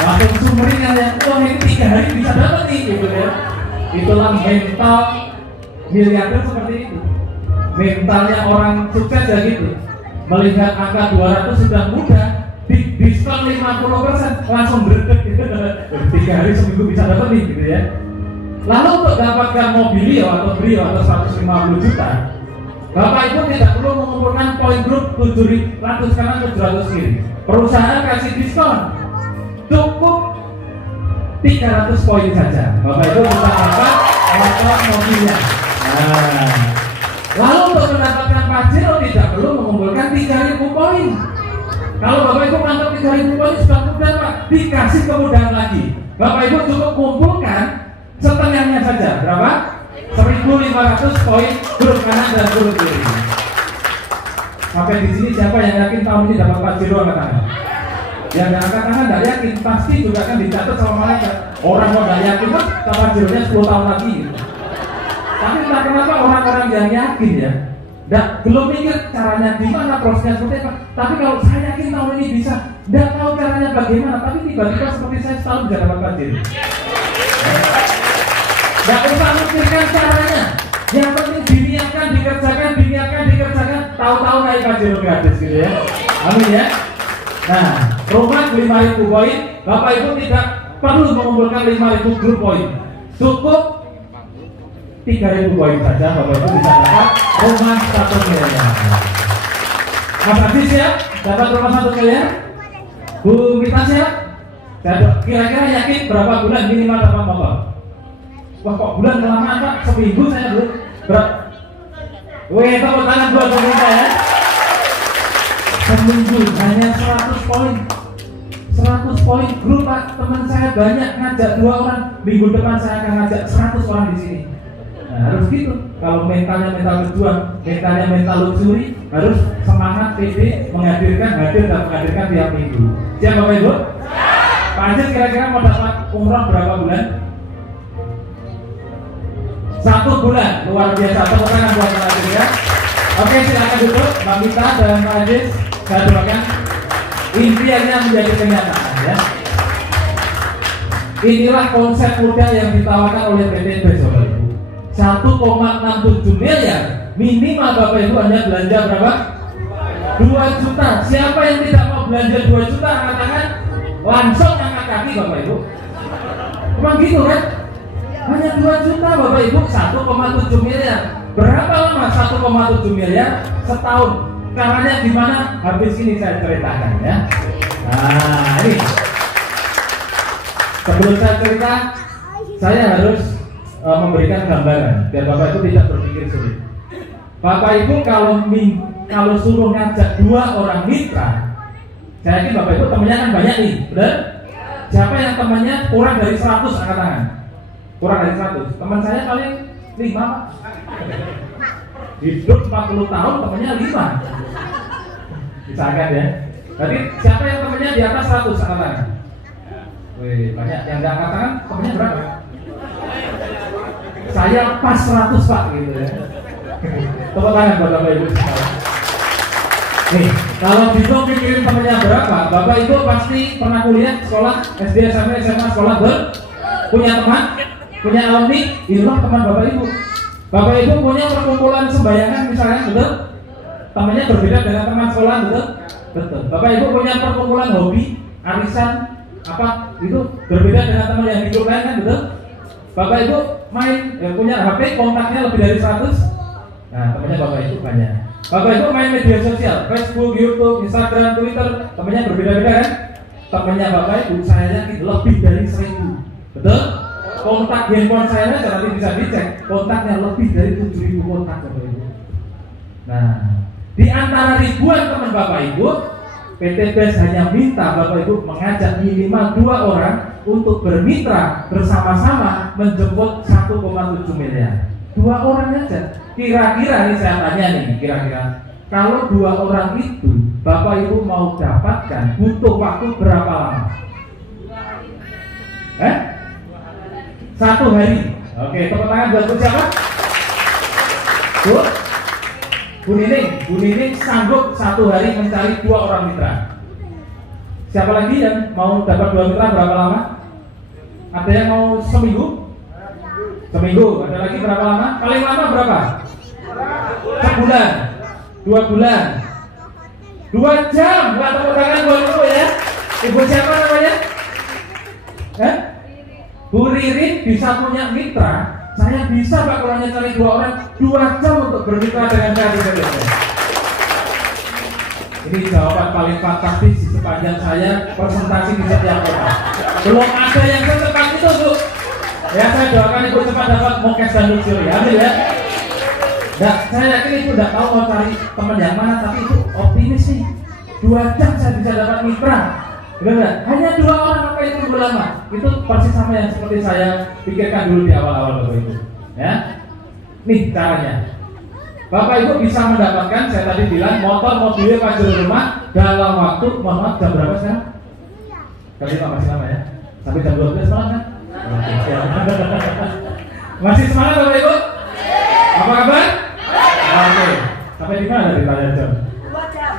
Langsung sumringah yang ini 3 hari bisa dapat nih, gitu ya. Itulah mental miliarder seperti itu. Mentalnya orang sukses ya gitu. Melihat angka 200 sudah mudah, diskon 50% langsung berdek gitu. 3 hari seminggu bisa dapat nih, gitu ya. Lalu untuk dapatkan mobilio atau brio atau 150 juta, Bapak Ibu tidak perlu mengumpulkan poin grup 700 kanan 700 kiri. Perusahaan kasih diskon, cukup 300 poin saja. Bapak Ibu bisa dapat motor mobilnya. Nah, lalu untuk mendapatkan pajero tidak perlu mengumpulkan 3.000 poin. Kalau Bapak Ibu mantap 3.000 poin sudah mudah Pak, dikasih kemudahan lagi. Bapak Ibu cukup kumpulkan setengahnya saja. Berapa? 1.500 poin grup kanan dan grup kiri. Sampai di sini siapa yang yakin tahun ini dapat pajero angkat tangan? Yang angkat tangan tidak yakin pasti juga akan dicatat sama malaikat. Orang mau tidak yakin kan pajeronya 10 tahun lagi gitu. Tapi entah kenapa orang-orang yang yakin ya, belum mikir caranya gimana, prosesnya seperti apa. Tapi kalau saya yakin tahun ini bisa, tidak tahu caranya bagaimana, tapi tiba-tiba seperti saya setahun bisa dapat pajero. Tidak usah mikirkan caranya, yang penting diniatkan, dikerjakan, tahu-tahu naik pajero gratis gitu ya. Amin ya. Nah, rumah 5.000 poin, Bapak Ibu tidak perlu mengumpulkan 5.000 grup poin, cukup 3.000 poin saja. Bapak Ibu bisa dapat rumah 1 miliar. Mas Aziz siap dapat rumah 1 miliar? Bu Mita siap? Kira-kira yakin berapa bulan minimal dapat motor? Wah kok bulan lama Pak? Seminggu saya belum. Wih, tepuk tangan buat Bu Mita ya. Seminggu hanya 100 poin. 100 poin grup Pak, teman saya banyak, ngajak 2 orang. Minggu depan saya akan ngajak 100 orang di sini. Nah, harus gitu. Kalau mentalnya mental berjuang, mentalnya mental luxury, harus semangat pede, hadir dan menghadirkan tiap minggu. Siap Bapak Ibu? Pak Aziz kira-kira mau dapat umroh berapa bulan? 1 bulan, luar biasa. Tepuk tangan buat Pak Aziz ya. Oke, silakan duduk Mbak Mita dan Pak Aziz. Saya doakan impiannya menjadi kenyataan ya. Inilah konsep muda yang ditawarkan oleh PT BES Bapak Ibu. 1,67 miliar minimal Bapak Ibu hanya belanja berapa? 2 juta. Siapa yang tidak mau belanja 2 juta angkat tangan, langsung angkat kaki Bapak Ibu. Emang gitu kan? Hanya 2 juta Bapak Ibu, 1,7 miliar. Berapa lama 1,7 miliar? Setahun. Caranya gimana? Habis ini saya ceritakan ya. Nah ini, sebelum saya cerita, saya harus memberikan gambaran biar Bapak Ibu tidak berpikir sulit. Bapak Ibu kalau suruh ngajak 2 orang mitra, saya yakin Bapak Ibu temannya kan banyak nih, benar? Siapa yang temannya kurang dari 100 angkat tangan? Kurang dari 100. Teman saya paling 5 Pak. Hidup 40 tahun temannya 5. Misalkan ya. Berarti siapa yang temannya di atas 100 angkat tangan? Wih, banyak. Yang nggak angkat tangan temannya berapa? Saya pas 100 Pak gitu ya. Tepuk tangan buat Bapak Ibu semua. Nih, kalau bingung pikirin temennya berapa, Bapak Ibu pasti pernah kuliah, sekolah, SD, SMP, SMA, sekolah punya teman, punya alumni, inilah teman Bapak Ibu. Bapak Ibu punya perkumpulan sembayangan misalnya, betul? Temannya berbeda dengan teman sekolah, betul? Betul. Bapak Ibu punya perkumpulan hobi, arisan, apa itu berbeda dengan teman yang hidup lain kan, betul? Bapak Ibu main, punya HP, kontaknya lebih dari 100. Nah, temannya Bapak Ibu banyak. Bapak Ibu main media sosial, Facebook, YouTube, Instagram, Twitter, temannya berbeda-beda kan? Temannya Bapak Ibu saya yakin lebih dari 1000. Betul? Kontak handphone saya nanti bisa dicek, kontaknya lebih dari 7000 kontak Bapak Ibu. Nah, di antara ribuan teman Bapak Ibu, PT BES hanya minta Bapak Ibu mengajak minimal 2 orang untuk bermitra bersama-sama menjemput 1,7 miliar. 2 orang aja. Kira-kira nih saya tanya nih, kira-kira kalau 2 orang itu Bapak Ibu mau dapatkan butuh waktu berapa lama? 1 hari. Oke, tepuk tangan buat siapa? Bu Nining sanggup 1 hari mencari 2 orang mitra. Siapa lagi yang mau dapat 2 mitra berapa lama? Ada yang mau seminggu? Seminggu. Ada lagi berapa lama? Paling lama berapa? Sebulan, 2 bulan, 2 jam. Buat tepuk tangan buat ibu ya. Ibu siapa namanya? Bu Ririn bisa punya mitra. Saya bisa Pak kalau hanya cari 2 orang 2 jam untuk bermitra dengan saya di BES. Ini jawaban paling fantastis di sepanjang saya presentasi di setiap kota. Belum ada yang secepat itu Bu. Ya saya doakan ibu cepat dapat mokes dan luxury. Amin ya. Nah, saya yakin ibu tidak tahu mau cari teman yang mana, tapi ibu optimis sih. 2 jam saya bisa dapat mitra. Benar? Hanya 2 orang apa itu lama? Itu persis sama yang seperti saya pikirkan dulu di awal-awal Bapak Ibu. Ya, nih caranya. Bapak Ibu bisa mendapatkan, saya tadi bilang motor, mobilnya, pajero rumah dalam waktu, mohon maaf jam berapa sekarang? Kali masih lama ya? Sampai jam 12 malam kan? Masih semangat Bapak Ibu? Apa kabar? Oke. Sampai di mana tadi tanya jam? 2 jam.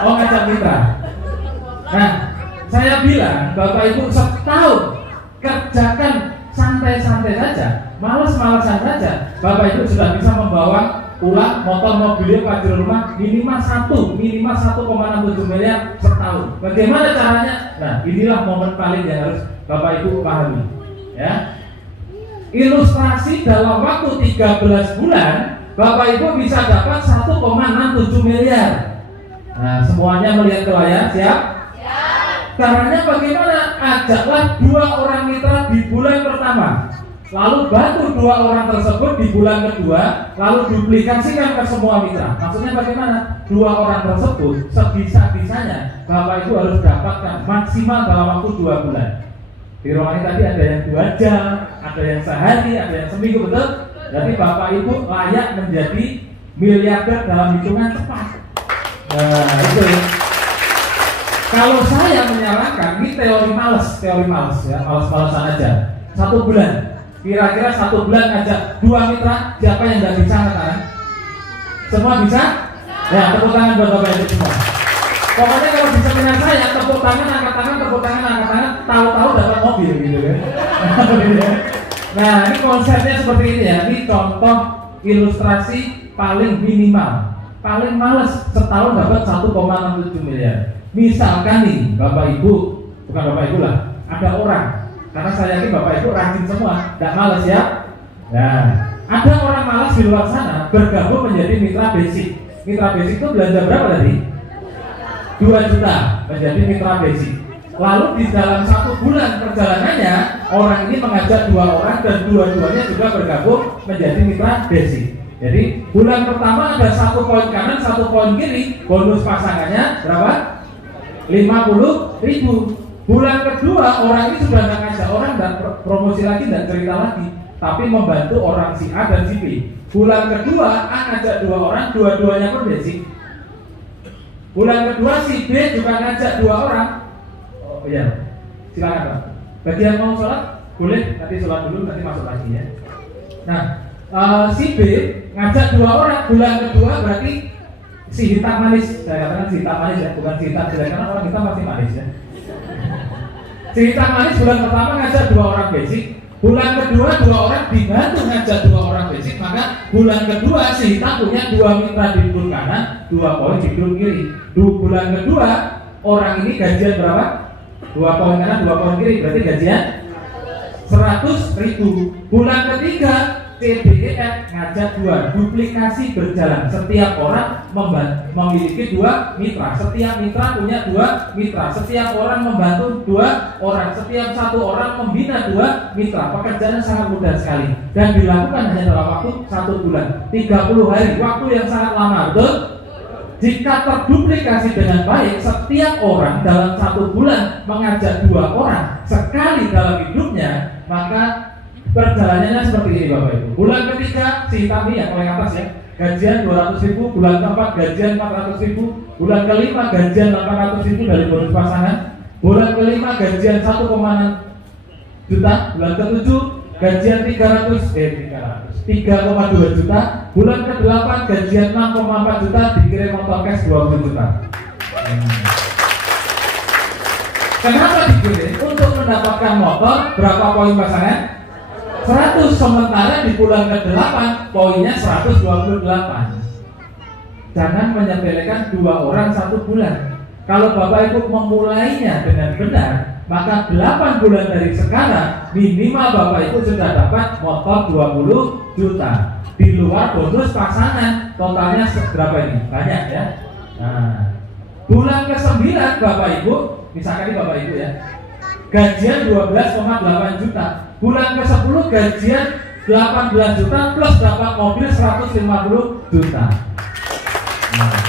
Oh, ngajak mitra. Nah, saya bilang Bapak Ibu setahun kerjakan santai-santai saja, males-malesan saja, Bapak Ibu sudah bisa membawa pulang motor, mobil, pajero rumah minimal 1,67 miliar setahun. Bagaimana caranya? Nah, inilah momen paling yang harus Bapak Ibu pahami. Ya, ilustrasi dalam waktu 13 bulan Bapak Ibu bisa dapat 1,67 miliar. Nah, semuanya melihat ke layar, siap? Caranya bagaimana? Ajaklah 2 orang mitra di bulan pertama, lalu bantu 2 orang tersebut di bulan kedua, lalu duplikasikan ke semua mitra. Maksudnya bagaimana? 2 orang tersebut sebisa-bisanya Bapak Ibu harus dapatkan maksimal dalam waktu 2 bulan. Di ruangan ini tadi ada yang 2 jam, ada yang sehari, ada yang seminggu, betul? Jadi Bapak Ibu layak menjadi miliarder dalam hitungan cepat. Nah, itu. Kalau saya menyarankan, ini teori males ya, males-malesan aja. 1 bulan, kira-kira 1 bulan ngajak 2 mitra, siapa yang nggak bisa katakan? Semua bisa? Ya, tepuk tangan buat Bapak Ibu semua. Pokoknya kalau di seminar saya, tepuk tangan, angkat tangan, tahu-tahu dapat mobil gitu kan. Nah, ini konsepnya seperti ini ya. Ini contoh ilustrasi paling minimal, paling males setahun dapat 1,67 miliar. Misalkan nih Bapak Ibu, bukan Bapak Ibu lah, ada orang Karena saya yakin Bapak Ibu rajin semua, tidak malas ya. Nah, ada orang malas di luar sana bergabung menjadi mitra basic. Mitra basic itu belanja berapa tadi? 2 juta menjadi mitra basic. Lalu di dalam 1 bulan perjalanannya, orang ini mengajak 2 orang dan dua-duanya juga bergabung menjadi mitra basic. Jadi bulan pertama ada 1 poin kanan, 1 poin kiri, bonus pasangannya berapa? 50.000. Bulan kedua orang ini sudah nggak ngajak orang dan promosi lagi dan cerita lagi, tapi membantu orang si A dan si B. Bulan kedua A ngajak 2 orang, dua-duanya pun basic. Bulan kedua si B juga ngajak 2 orang. Oh iya, silakan Pak. Bagi yang mau sholat boleh, nanti sholat dulu, nanti masuk lagi ya. Nah, si B ngajak 2 orang. Bulan kedua berarti si hitam manis, saya katakan si hitam manis ya, bukan si hitam jelek, karena orang hitam pasti manis ya. Si hitam manis bulan pertama ngajak 2 orang basic. Bulan kedua 2 orang dibantu ngajak 2 orang basic, maka bulan kedua si hitam punya 2 mitra di duduk kanan, 2 poin di duduk kiri. Bulan kedua orang ini gajian berapa? 2 poin kanan, 2 poin kiri, berarti gajian 100.000. Bulan ketiga CBEF ngajak 2, duplikasi berjalan. Setiap orang memiliki 2 mitra. Setiap mitra punya 2 mitra. Setiap orang membantu 2 orang. Setiap 1 orang membina 2 mitra. Pekerjaan sangat mudah sekali dan dilakukan hanya dalam waktu 1 bulan, 30 hari. Waktu yang sangat lama, betul? Jika terduplikasi dengan baik, setiap orang dalam 1 bulan mengajak 2 orang sekali dalam hidupnya, maka perjalanannya seperti ini Bapak Ibu. Bulan ketiga si hitam ini yang paling atas ya, gajian 200.000. Bulan keempat gajian 400.000. Bulan kelima gajian 800.000 dari bonus pasangan. Bulan kelima gajian 1,6 juta. Bulan ketujuh gajian 3,2 juta. Bulan ke-8 gajian 6,4 juta, dikirim motor cash 20 juta. Kenapa dikirim? Untuk mendapatkan motor. Berapa poin pasangan? 100. Sementara di bulan ke-8 poinnya 128. Jangan menyepelekan 2 orang 1 bulan. Kalau Bapak Ibu memulainya dengan benar, maka 8 bulan dari sekarang minimal Bapak Ibu sudah dapat motor 20 juta. Di luar bonus pasangan, totalnya berapa ini? Banyak ya. Nah, bulan ke-9 Bapak Ibu, misalkan ini Bapak Ibu ya, gajian 12,8 juta. Bulan ke-10 gajian 18 juta plus dapat mobil 150 juta. Nah,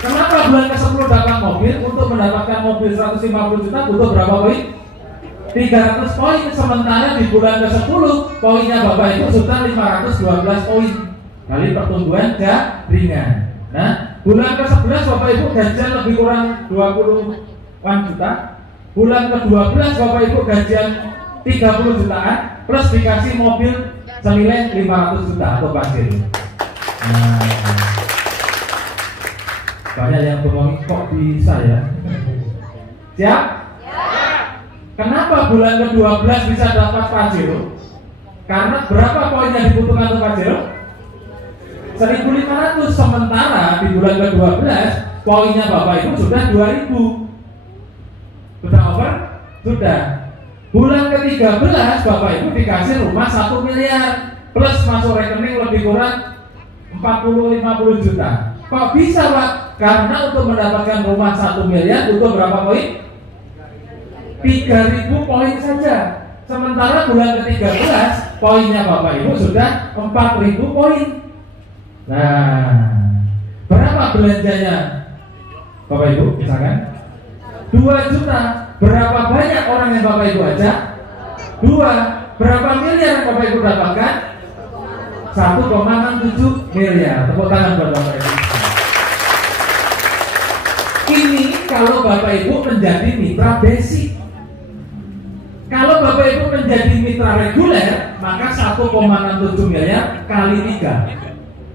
kenapa bulan ke-10 dapat mobil? Untuk mendapatkan mobil 150 juta butuh berapa poin? 300 poin. Sementara di bulan ke-10 poinnya Bapak Ibu sudah 512 poin kali pertumbuhan jaringan. Nah, bulan ke-11 Bapak Ibu gajian lebih kurang 20-an juta. Bulan ke-12 Bapak Ibu gajian 30 jutaan plus dikasih mobil senilai 500 juta atau pasir. Nah, banyak yang ngomong kok bisa ya. Siap? Kenapa bulan ke-12 bisa dapat Pajero? Karena berapa poin yang dibutuhkan untuk Pajero? 1.500. Sementara di bulan ke-12 poinnya Bapak Ibu sudah 2.000. Sudah over? Sudah. Bulan ke-13 Bapak Ibu dikasih rumah 1 miliar plus masuk rekening lebih kurang 40-50 juta. Kok bisa Pak? Karena untuk mendapatkan rumah 1 miliar butuh berapa poin? 3.000 poin saja. Sementara bulan ke-13 poinnya Bapak Ibu sudah 4.000 poin. Nah, berapa belanjanya Bapak Ibu? Misalkan 2 juta. Berapa banyak orang yang Bapak Ibu ajak? 2. Berapa miliar yang Bapak Ibu dapatkan? 1,67 miliar. Tepuk tangan buat Bapak Ibu. Ini kalau Bapak Ibu menjadi mitra basic. Kalau Bapak Ibu menjadi mitra reguler, maka 1,67 miliar kali 3.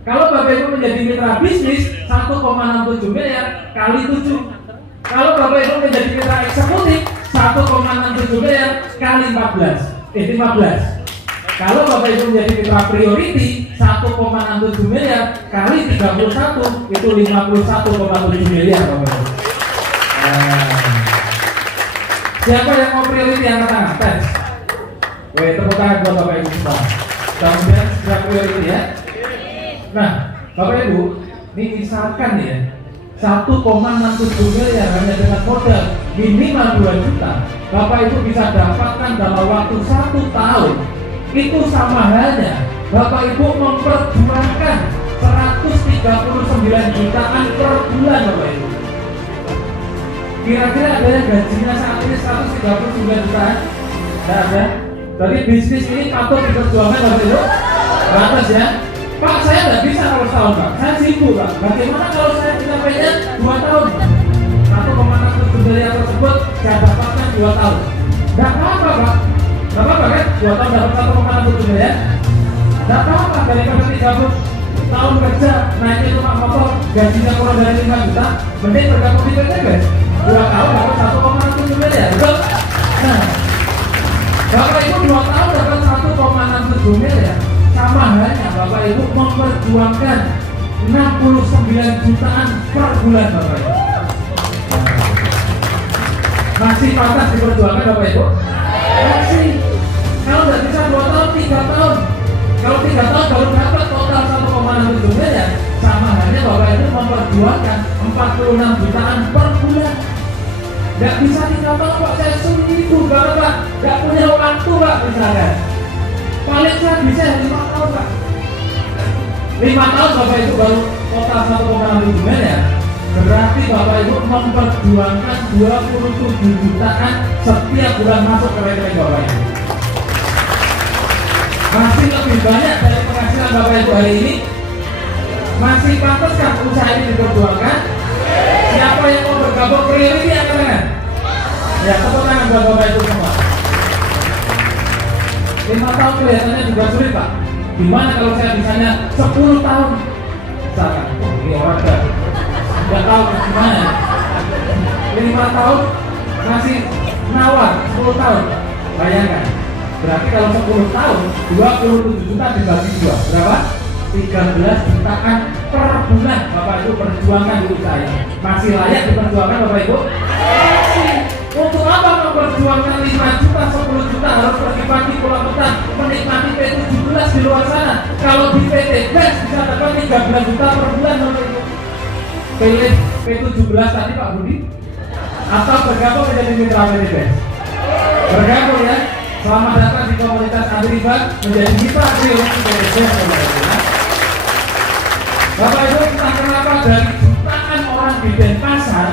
Kalau Bapak Ibu menjadi mitra bisnis, 1,67 miliar kali 7. Kalau Bapak Ibu menjadi mitra eksekutif, 1,67 miliar kali 15. Kalau Bapak Ibu menjadi mitra priority, 1,67 miliar kali 31, itu 51,7 miliar Bapak Ibu. Siapa yang mau priority angkat tangan? Tes. Weh, tepuk tangan buat Bapak Ibu semua. Kemudian segera priority ya. Nah, Bapak Ibu, ini misalkan ya 1,67 miliar hanya dengan modal minimal 2 juta, Bapak Ibu bisa dapatkan dalam waktu 1 tahun. Itu sama halnya Bapak Ibu memperjuangkan 139 jutaan per bulan Bapak Ibu. Kira-kira ada yang gajinya saat ini 139 jutaan? Tidak ada. Jadi bisnis ini patut diperjuangkan Bapak Ibu. Batas ya. Pak, saya nggak bisa kalau setahun Pak. Saya sibuk Pak. Bagaimana kalau saya mencapainya 2 tahun? 1,67 miliar tersebut saya dapatkan 2 tahun. Nggak apa-apa Pak. Nggak apa-apa kan? 2 tahun dapat 1,67 miliar. Nggak apa-apa daripada 30 tahun kerja naiknya rumah motor gajinya kurang dari 5 juta, mending bergabung di PT guys. 2 tahun dapat 1,67 miliar. Betul? Nah, Bapak Ibu 2 tahun dapat 1,67 miliar. Sama halnya Bapak Ibu memperjuangkan 69 jutaan per bulan Bapak Ibu. Masih pantas diperjuangkan Bapak Ibu? Masih. Kalau nggak bisa 2 tahun, 3 tahun. Kalau 3 tahun baru dapat total 1,67 miliar. Sama halnya Bapak Ibu memperjuangkan 46 jutaan per bulan. Nggak bisa 3 tahun Pak, saya sibuk Pak, nggak punya waktu Pak misalkan. Paling saya bisa 5 tahun Pak. 5 tahun Bapak Ibu baru total 1,67 miliar. Berarti Bapak Ibu memperjuangkan 27 jutaan setiap bulan masuk ke rekening Bapak Ibu. Masih lebih banyak dari penghasilan Bapak Ibu hari ini. Masih pantaskah usaha ini diperjuangkan? Siapa yang mau bergabung priority angkat tangan? Ya, tepuk tangan buat Bapak Ibu semua. 5 tahun kelihatannya juga sulit Pak. Gimana kalau saya misalnya 10 tahun? Misalkan, oh, ini orang udah tahu gimana. 5 tahun masih nawar 10 tahun. Bayangkan. Berarti kalau 10 tahun 27 juta dibagi 2 berapa? 13 jutaan per bulan Bapak Ibu perjuangkan di usaha ini. Masih layak diperjuangkan Bapak Ibu? Untuk apa memperjuangkan 5 juta, 10 juta harus pagi-pagi pulang petang menikmati P17 di luar sana? Kalau di PT BES bisa dapat 13 juta per bulan Bapak Ibu. Pilih P17 tadi Pak Budi atau bergabung menjadi mitra PT BES? Bergabung ya. Selamat datang di komunitas Andriba menjadi mitra trilogi PT BES Bapak Ibu. Entah kenapa dari jutaan orang di Denpasar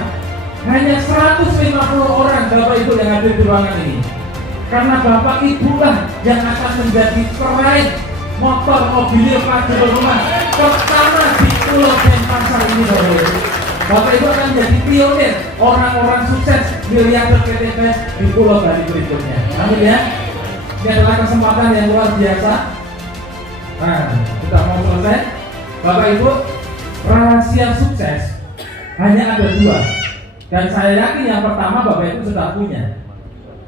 hanya 150 orang Bapak Ibu yang hadir di ruangan ini. Karena Bapak Ibu lah yang akan menjadi peraih motor mobil pajak rumah pertama di Pulau Denpasar ini Bapak Ibu. Bapak Ibu akan menjadi pionir orang-orang sukses miliarder PT BES di Pulau Bali berikutnya. Amin ya. Ini adalah kesempatan yang luar biasa. Nah, kita mau selesai. Bapak Ibu, rahasia sukses hanya ada 2. Dan saya yakin yang pertama Bapak Ibu sudah punya.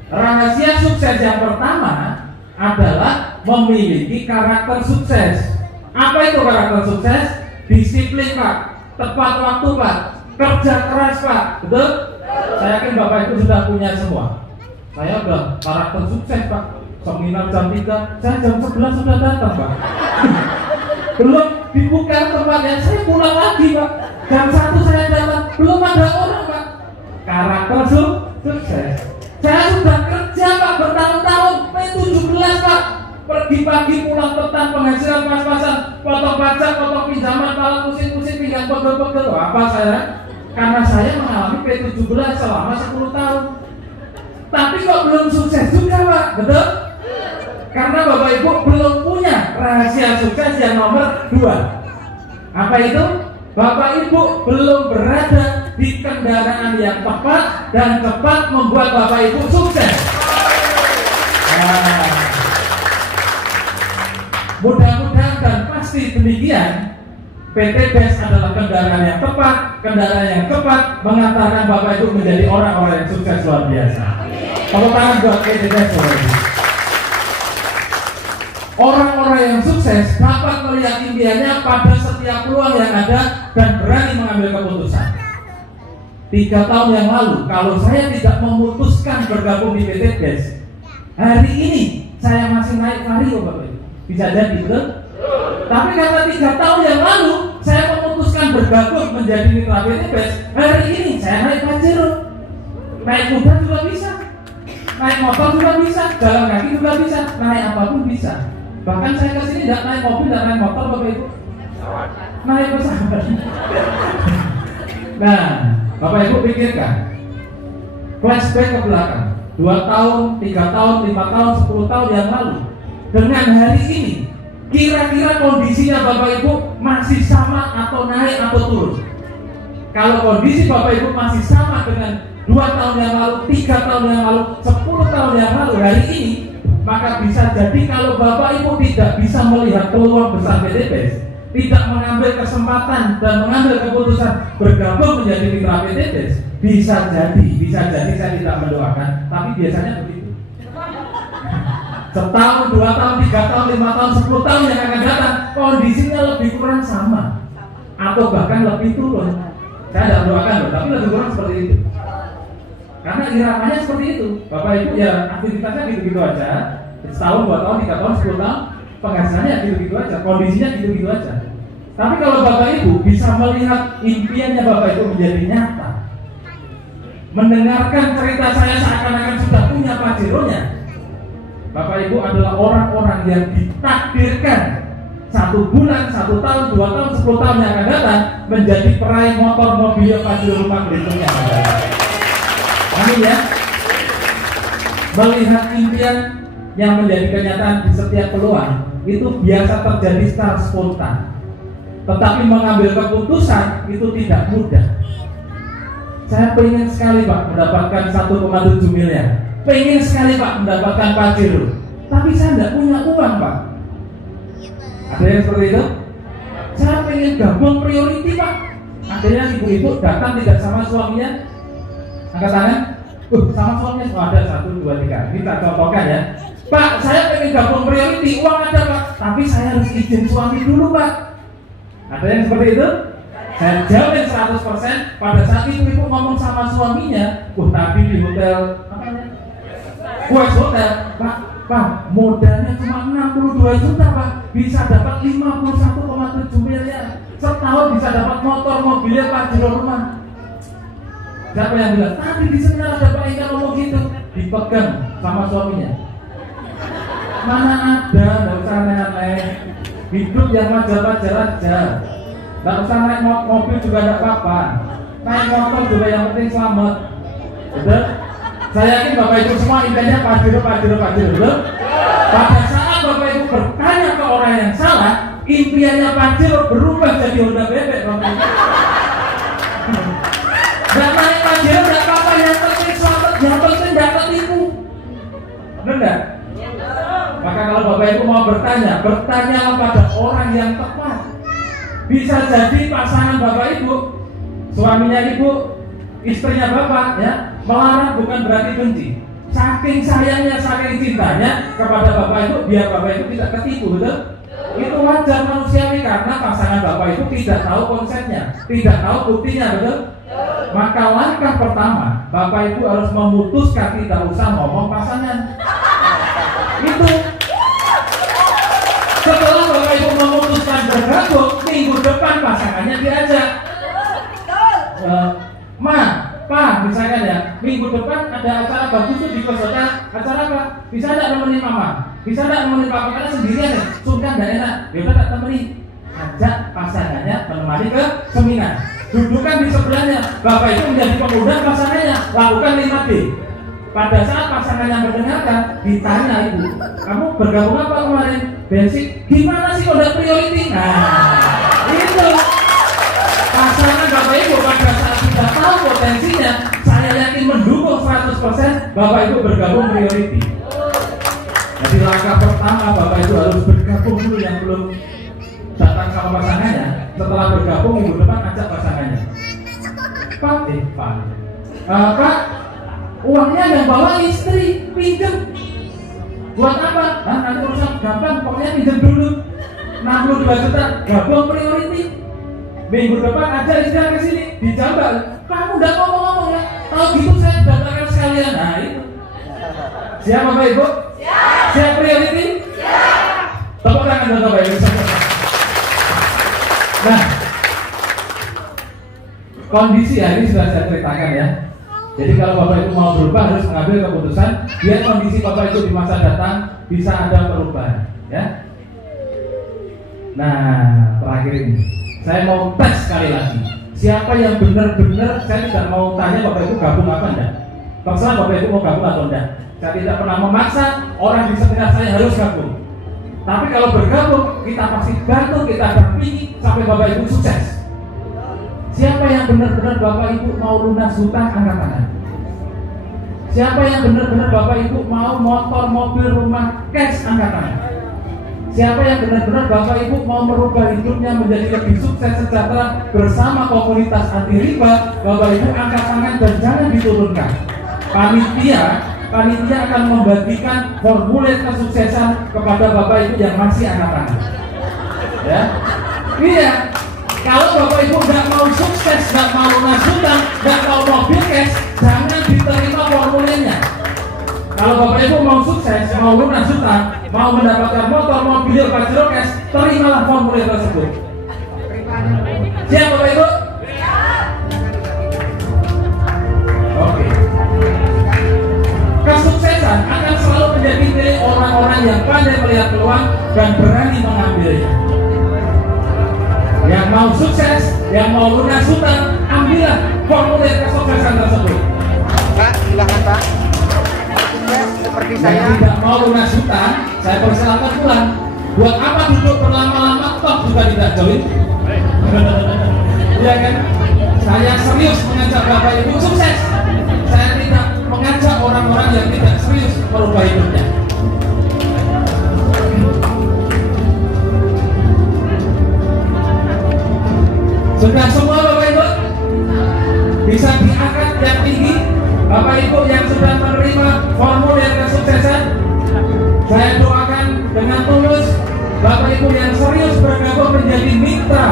Rahasia sukses yang pertama adalah memiliki karakter sukses. Apa itu karakter sukses? Disiplin Pak, tepat waktu Pak, kerja keras Pak. Betul? Saya yakin Bapak Ibu sudah punya semua. Saya udah karakter sukses Pak. Seminar jam 3, saya jam 11 sudah datang Pak. Belum dibuka tempatnya, saya pulang lagi Pak. Jam 1 saya datang, belum ada orang Pak. Karakter sukses. Saya sudah kerja Pak bertahun-tahun, P17 Pak. Pergi pagi pulang petang, penghasilan pas-pasan, potong pajak, potong pinjaman, malah pusing-pusing pinggang pegel-pegel. Apa saya? Karena saya mengalami P17 selama 10 tahun. Tapi kok belum sukses juga Pak, betul? Karena Bapak Ibu belum punya rahasia sukses yang nomor 2. Apa itu? Bapak Ibu belum berada di kendaraan yang tepat dan cepat membuat Bapak Ibu sukses. Nah, mudah-mudahan dan pasti demikian, PT BES adalah kendaraan yang tepat, kendaraan yang cepat mengantarkan Bapak Ibu menjadi orang-orang yang sukses luar biasa. Tepuk tangan buat PT BES Bapak Ibu. Orang-orang yang sukses dapat melihat impiannya pada setiap peluang yang ada dan berani mengambil keputusan. 3 tahun yang lalu, kalau saya tidak memutuskan bergabung di PT BES, hari ini saya masih naik vario Bapak Ibu. Bisa jadi, betul? Tapi karena 3 tahun yang lalu saya memutuskan bergabung menjadi mitra PT BES, hari ini saya naik Pajero. Naik kuda juga bisa, naik motor juga bisa, jalan kaki juga bisa, naik apapun bisa. Bahkan saya kesini tidak naik mobil, tidak naik motor Bapak Ibu, naik pesawat. Nah, Bapak Ibu pikirkan, flashback ke belakang, 2 tahun, 3 tahun, 5 tahun, 10 tahun yang lalu, dengan hari ini, kira-kira kondisinya Bapak Ibu masih sama atau naik atau turun? Kalau kondisi Bapak Ibu masih sama dengan 2 tahun yang lalu, 3 tahun yang lalu, 10 tahun yang lalu hari ini, maka bisa jadi kalau Bapak Ibu tidak bisa melihat peluang besar PT BES, tidak mengambil kesempatan dan mengambil keputusan bergabung menjadi mitra PT BES, bisa jadi saya tidak mendoakan, tapi biasanya begitu. Setahun, 2 tahun, 3 tahun, 5 tahun, 10 tahun yang akan datang, kondisinya lebih kurang sama atau bahkan lebih turun. Saya tidak mendoakan loh, tapi lebih kurang seperti itu. Karena iramanya seperti itu. Bapak Ibu ya aktivitasnya gitu-gitu aja. Setahun, 2 tahun, 3 tahun, 10 tahun, penghasilannya gitu-gitu aja, kondisinya gitu-gitu aja. Tapi kalau Bapak Ibu bisa melihat impiannya Bapak Ibu menjadi nyata, mendengarkan cerita saya seakan-akan sudah punya Pajeronya, Bapak Ibu adalah orang-orang yang ditakdirkan 1 bulan, 1 tahun, 2 tahun, 10 tahun yang akan datang menjadi peraih motor, mobil, Pajero rumah berikutnya. Amin ya. Melihat impian yang menjadi kenyataan di setiap peluang itu biasa terjadi secara spontan. Tetapi mengambil keputusan itu tidak mudah. Saya pengen sekali Pak mendapatkan 1,7 miliar. Pengen sekali Pak mendapatkan Pajero. Tapi saya tidak punya uang Pak. Ada yang seperti itu? Saya pengen gabung priority Pak. Akhirnya ibu-ibu datang tidak sama suaminya. Angkat tangan. Sama suaminya. Oh, ada 1, 2, 3. Kita contohkan ya. Pak, saya pengen gabung priority. Uang ada Pak. Tapi saya harus izin suami dulu Pak. Ada yang seperti itu? Saya jamin 100% pada saat ibu ngomong sama suaminya, tadi di hotel apa namanya? Quest Hotel, Pak, modalnya cuma 62 juta Pak, bisa dapat 51,7 miliar. Setahun bisa dapat motor, mobilnya Pajero rumah. Siapa yang bilang? Tadi di seminar ada Pak yang ngomong gitu, dipegang sama suaminya. Mana ada, nggak usah aneh-aneh. Hidup yang wajar-wajar aja. Nggak usah naik mobil juga nggak apa-apa. Naik motor juga yang penting selamat. Betul? Saya yakin Bapak Ibu semua impiannya Pajero, betul? Pada saat Bapak Ibu bertanya ke orang yang salah, impiannya Pajero berubah jadi Honda bebek Bapak Ibu. Nggak naik Pajero nggak apa-apa, yang penting selamat, yang penting nggak ketipu. Benar nggak? Maka kalau Bapak Ibu mau bertanya pada orang yang tepat. Bisa jadi pasangan Bapak Ibu, suaminya Ibu, istrinya Bapak ya, melarang bukan berarti benci. Saking sayangnya, saking cintanya kepada Bapak Ibu, biar Bapak Ibu tidak ketipu, betul? Itu wajar manusiawi karena pasangan Bapak Ibu tidak tahu konsepnya, tidak tahu buktinya, betul? Maka langkah pertama, Bapak Ibu harus memutuskan tidak usah ngomong pasangan. Itu. Setelah Bapak Ibu memutuskan bergabung, minggu depan pasangannya diajak. Pak, misalkan ya, minggu depan ada acara bagus tuh di kota, acara apa? Bisa tidak nemenin mama? Bisa tidak nemenin papa? Karena sendirian ya, sungkan dan enak. Ya udah tak temenin. Ajak pasangannya menemani ke seminar. Dudukan di sebelahnya. Bapak itu menjadi pengundang pasangannya. Lakukan 5B. Pada saat pasangannya mendengarkan, ditanya ibu, kamu bergabung apa kemarin? Basic. Gimana sih kode priority? Nah, itu. Pasangan Bapak Ibu pada saat sudah tahu potensinya, saya yakin mendukung 100% Bapak Ibu bergabung priority. Jadi langkah pertama Bapak Ibu harus bergabung dulu yang belum datang sama pasangannya. Setelah bergabung minggu depan ajak pasangannya. Pak, uangnya yang bawa istri, pinjam. Buat apa? Nanti urusan gampang, pokoknya pinjam dulu. 62 juta, gabung priority. Minggu depan aja istirahat ke sini dijambak. Kamu udah ngomong-ngomong ya. Tahu gitu saya daftarkan sekalian. Nah itu. Siap Bapak Ibu? Siap. Siap priority? Siap. Tepuk tangan buat Bapak Ibu. Nah, kondisi hari ini sudah saya ceritakan ya. Jadi kalau Bapak Ibu mau berubah harus mengambil keputusan biar kondisi Bapak Ibu di masa datang bisa ada perubahan ya. Nah, terakhir ini saya mau tes sekali lagi. Siapa yang benar-benar, saya tidak mau tanya Bapak Ibu gabung apa enggak. Terserah Bapak Ibu mau gabung atau enggak. Saya tidak pernah memaksa orang di sekitar saya harus gabung. Tapi kalau bergabung, kita pasti bantu, kita dampingi sampai Bapak Ibu sukses. Siapa yang benar-benar Bapak Ibu mau lunas hutang, angkat tangan. Siapa yang benar-benar Bapak Ibu mau motor, mobil, rumah, cash, angkat tangan. Siapa yang benar-benar Bapak Ibu mau merubah hidupnya menjadi lebih sukses sejahtera bersama komunitas anti riba, Bapak Ibu angkat tangan dan jangan diturunkan. Panitia akan membagikan formulir kesuksesan kepada Bapak Ibu yang masih angkat tangan. Ya, iya. Kalau Bapak Ibu nggak mau sukses, nggak mau lunas hutang, nggak mau mobil cash, jangan diterima formulirnya. Kalau Bapak Ibu mau sukses, mau lunas hutang, mau mendapatkan motor, mobil, pajero cash, terimalah formulir tersebut. Siap Bapak Ibu? Oke. Kesuksesan akan selalu menjadi milik orang-orang yang pandai melihat peluang dan berani mengambilnya. Yang mau sukses, yang mau lunas hutang, ambillah formulir kesuksesan tersebut. Pak, silakan Pak. Seperti saya. Yang tidak mau lunas hutang, saya persilakan pulang. Buat apa duduk berlama-lama, toh juga tidak join. Iya kan? Saya serius mengajak Bapak Ibu sukses. Saya tidak mengajak orang-orang yang tidak serius merubah hidupnya. Sudah semua Bapak Ibu? Bisa diangkat yang tinggi? Bapak Ibu yang sudah menerima formulir kesuksesan, saya doakan dengan tulus Bapak Ibu yang serius bergabung menjadi mitra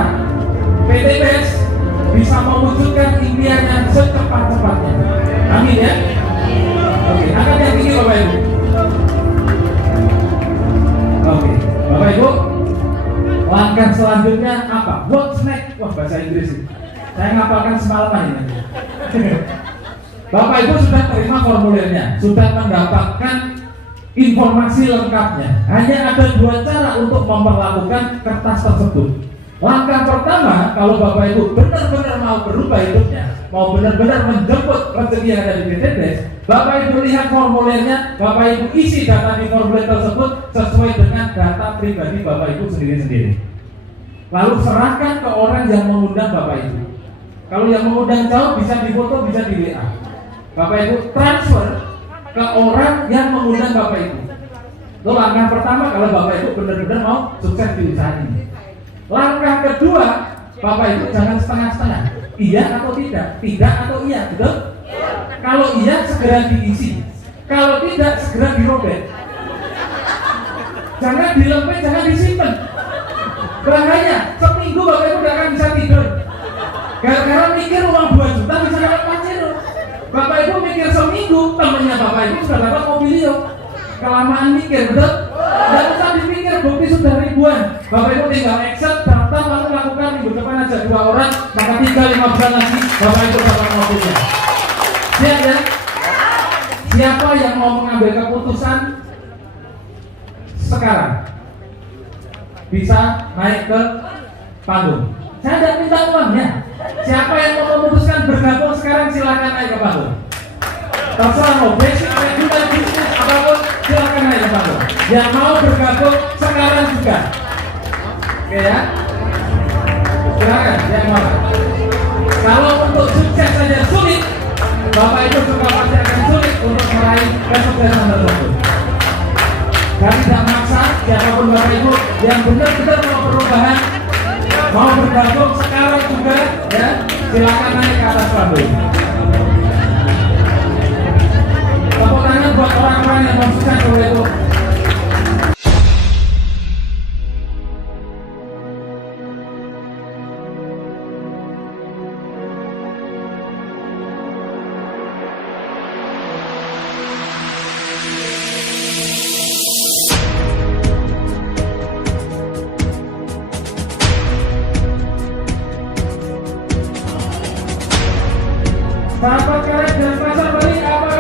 PTBS bisa mewujudkan impiannya secepat-cepatnya. Amin ya. Oke, angkat yang tinggi Bapak Ibu. Oke, Bapak Ibu, langkah selanjutnya apa? What's next? Wah, bahasa Inggris ini. Saya ngapalkan semalaman ini. Bapak Ibu sudah terima formulirnya, sudah mendapatkan informasi lengkapnya. Hanya ada dua cara untuk memperlakukan kertas tersebut. Langkah pertama, kalau Bapak Ibu benar-benar mau berubah hidupnya, mau benar-benar menjemput rezeki yang ada di PTBS, Bapak Ibu lihat formulirnya, Bapak Ibu isi data di formulir tersebut sesuai dengan data pribadi Bapak Ibu sendiri-sendiri. Lalu serahkan ke orang yang mengundang Bapak Ibu. Kalau yang mengundang jauh bisa difoto, bisa di WA. Bapak Ibu transfer ke orang yang mengundang Bapak Ibu. Itu langkah pertama kalau Bapak Ibu benar-benar mau sukses di usaha ini. Langkah kedua, Bapak Ibu jangan setengah-setengah. Iya atau tidak? Tidak atau iya, betul? Kalau iya segera diisi. Kalau tidak segera dirobek. Jangan dilempet, jangan disimpan. Bahaya, seminggu Bapak Ibu tidak akan bisa tidur. Gara-gara mikir uang 2 juta bisa dapat Pajero. Bapak Ibu mikir seminggu, temannya Bapak Ibu sudah dapat Mobilio. Kelamaan mikir, betul? Tidak usah dipikir, bukti sudah ribuan. Bapak Ibu tinggal exit, daftar, lalu lakukan minggu depan aja 2 orang, maka 3-5 bulan lagi Bapak Ibu dapat mobilnya. Siap ya? Siapa yang mau mengambil keputusan sekarang? Bisa naik ke panggung. Saya tidak minta uangnya. Siapa yang mau memutuskan bergabung sekarang silakan naik ke panggung. Terserah mau basic, regular, bisnis, apapun silakan naik ke panggung. Yang mau bergabung sekarang juga. Oke ya. Silakan yang mau. Kalau untuk sukses saja sulit, Bapak Ibu juga pasti akan sulit untuk meraih kesuksesan tersebut. Dan tidak maksa siapapun Bapak Ibu yang benar-benar mau perubahan, mau bergabung sekarang juga ya, silakan naik ke atas panggung. Tepuk tangan buat orang-orang yang mau sukses Bapak Ibu. Sahabat karib dan pasar beli apa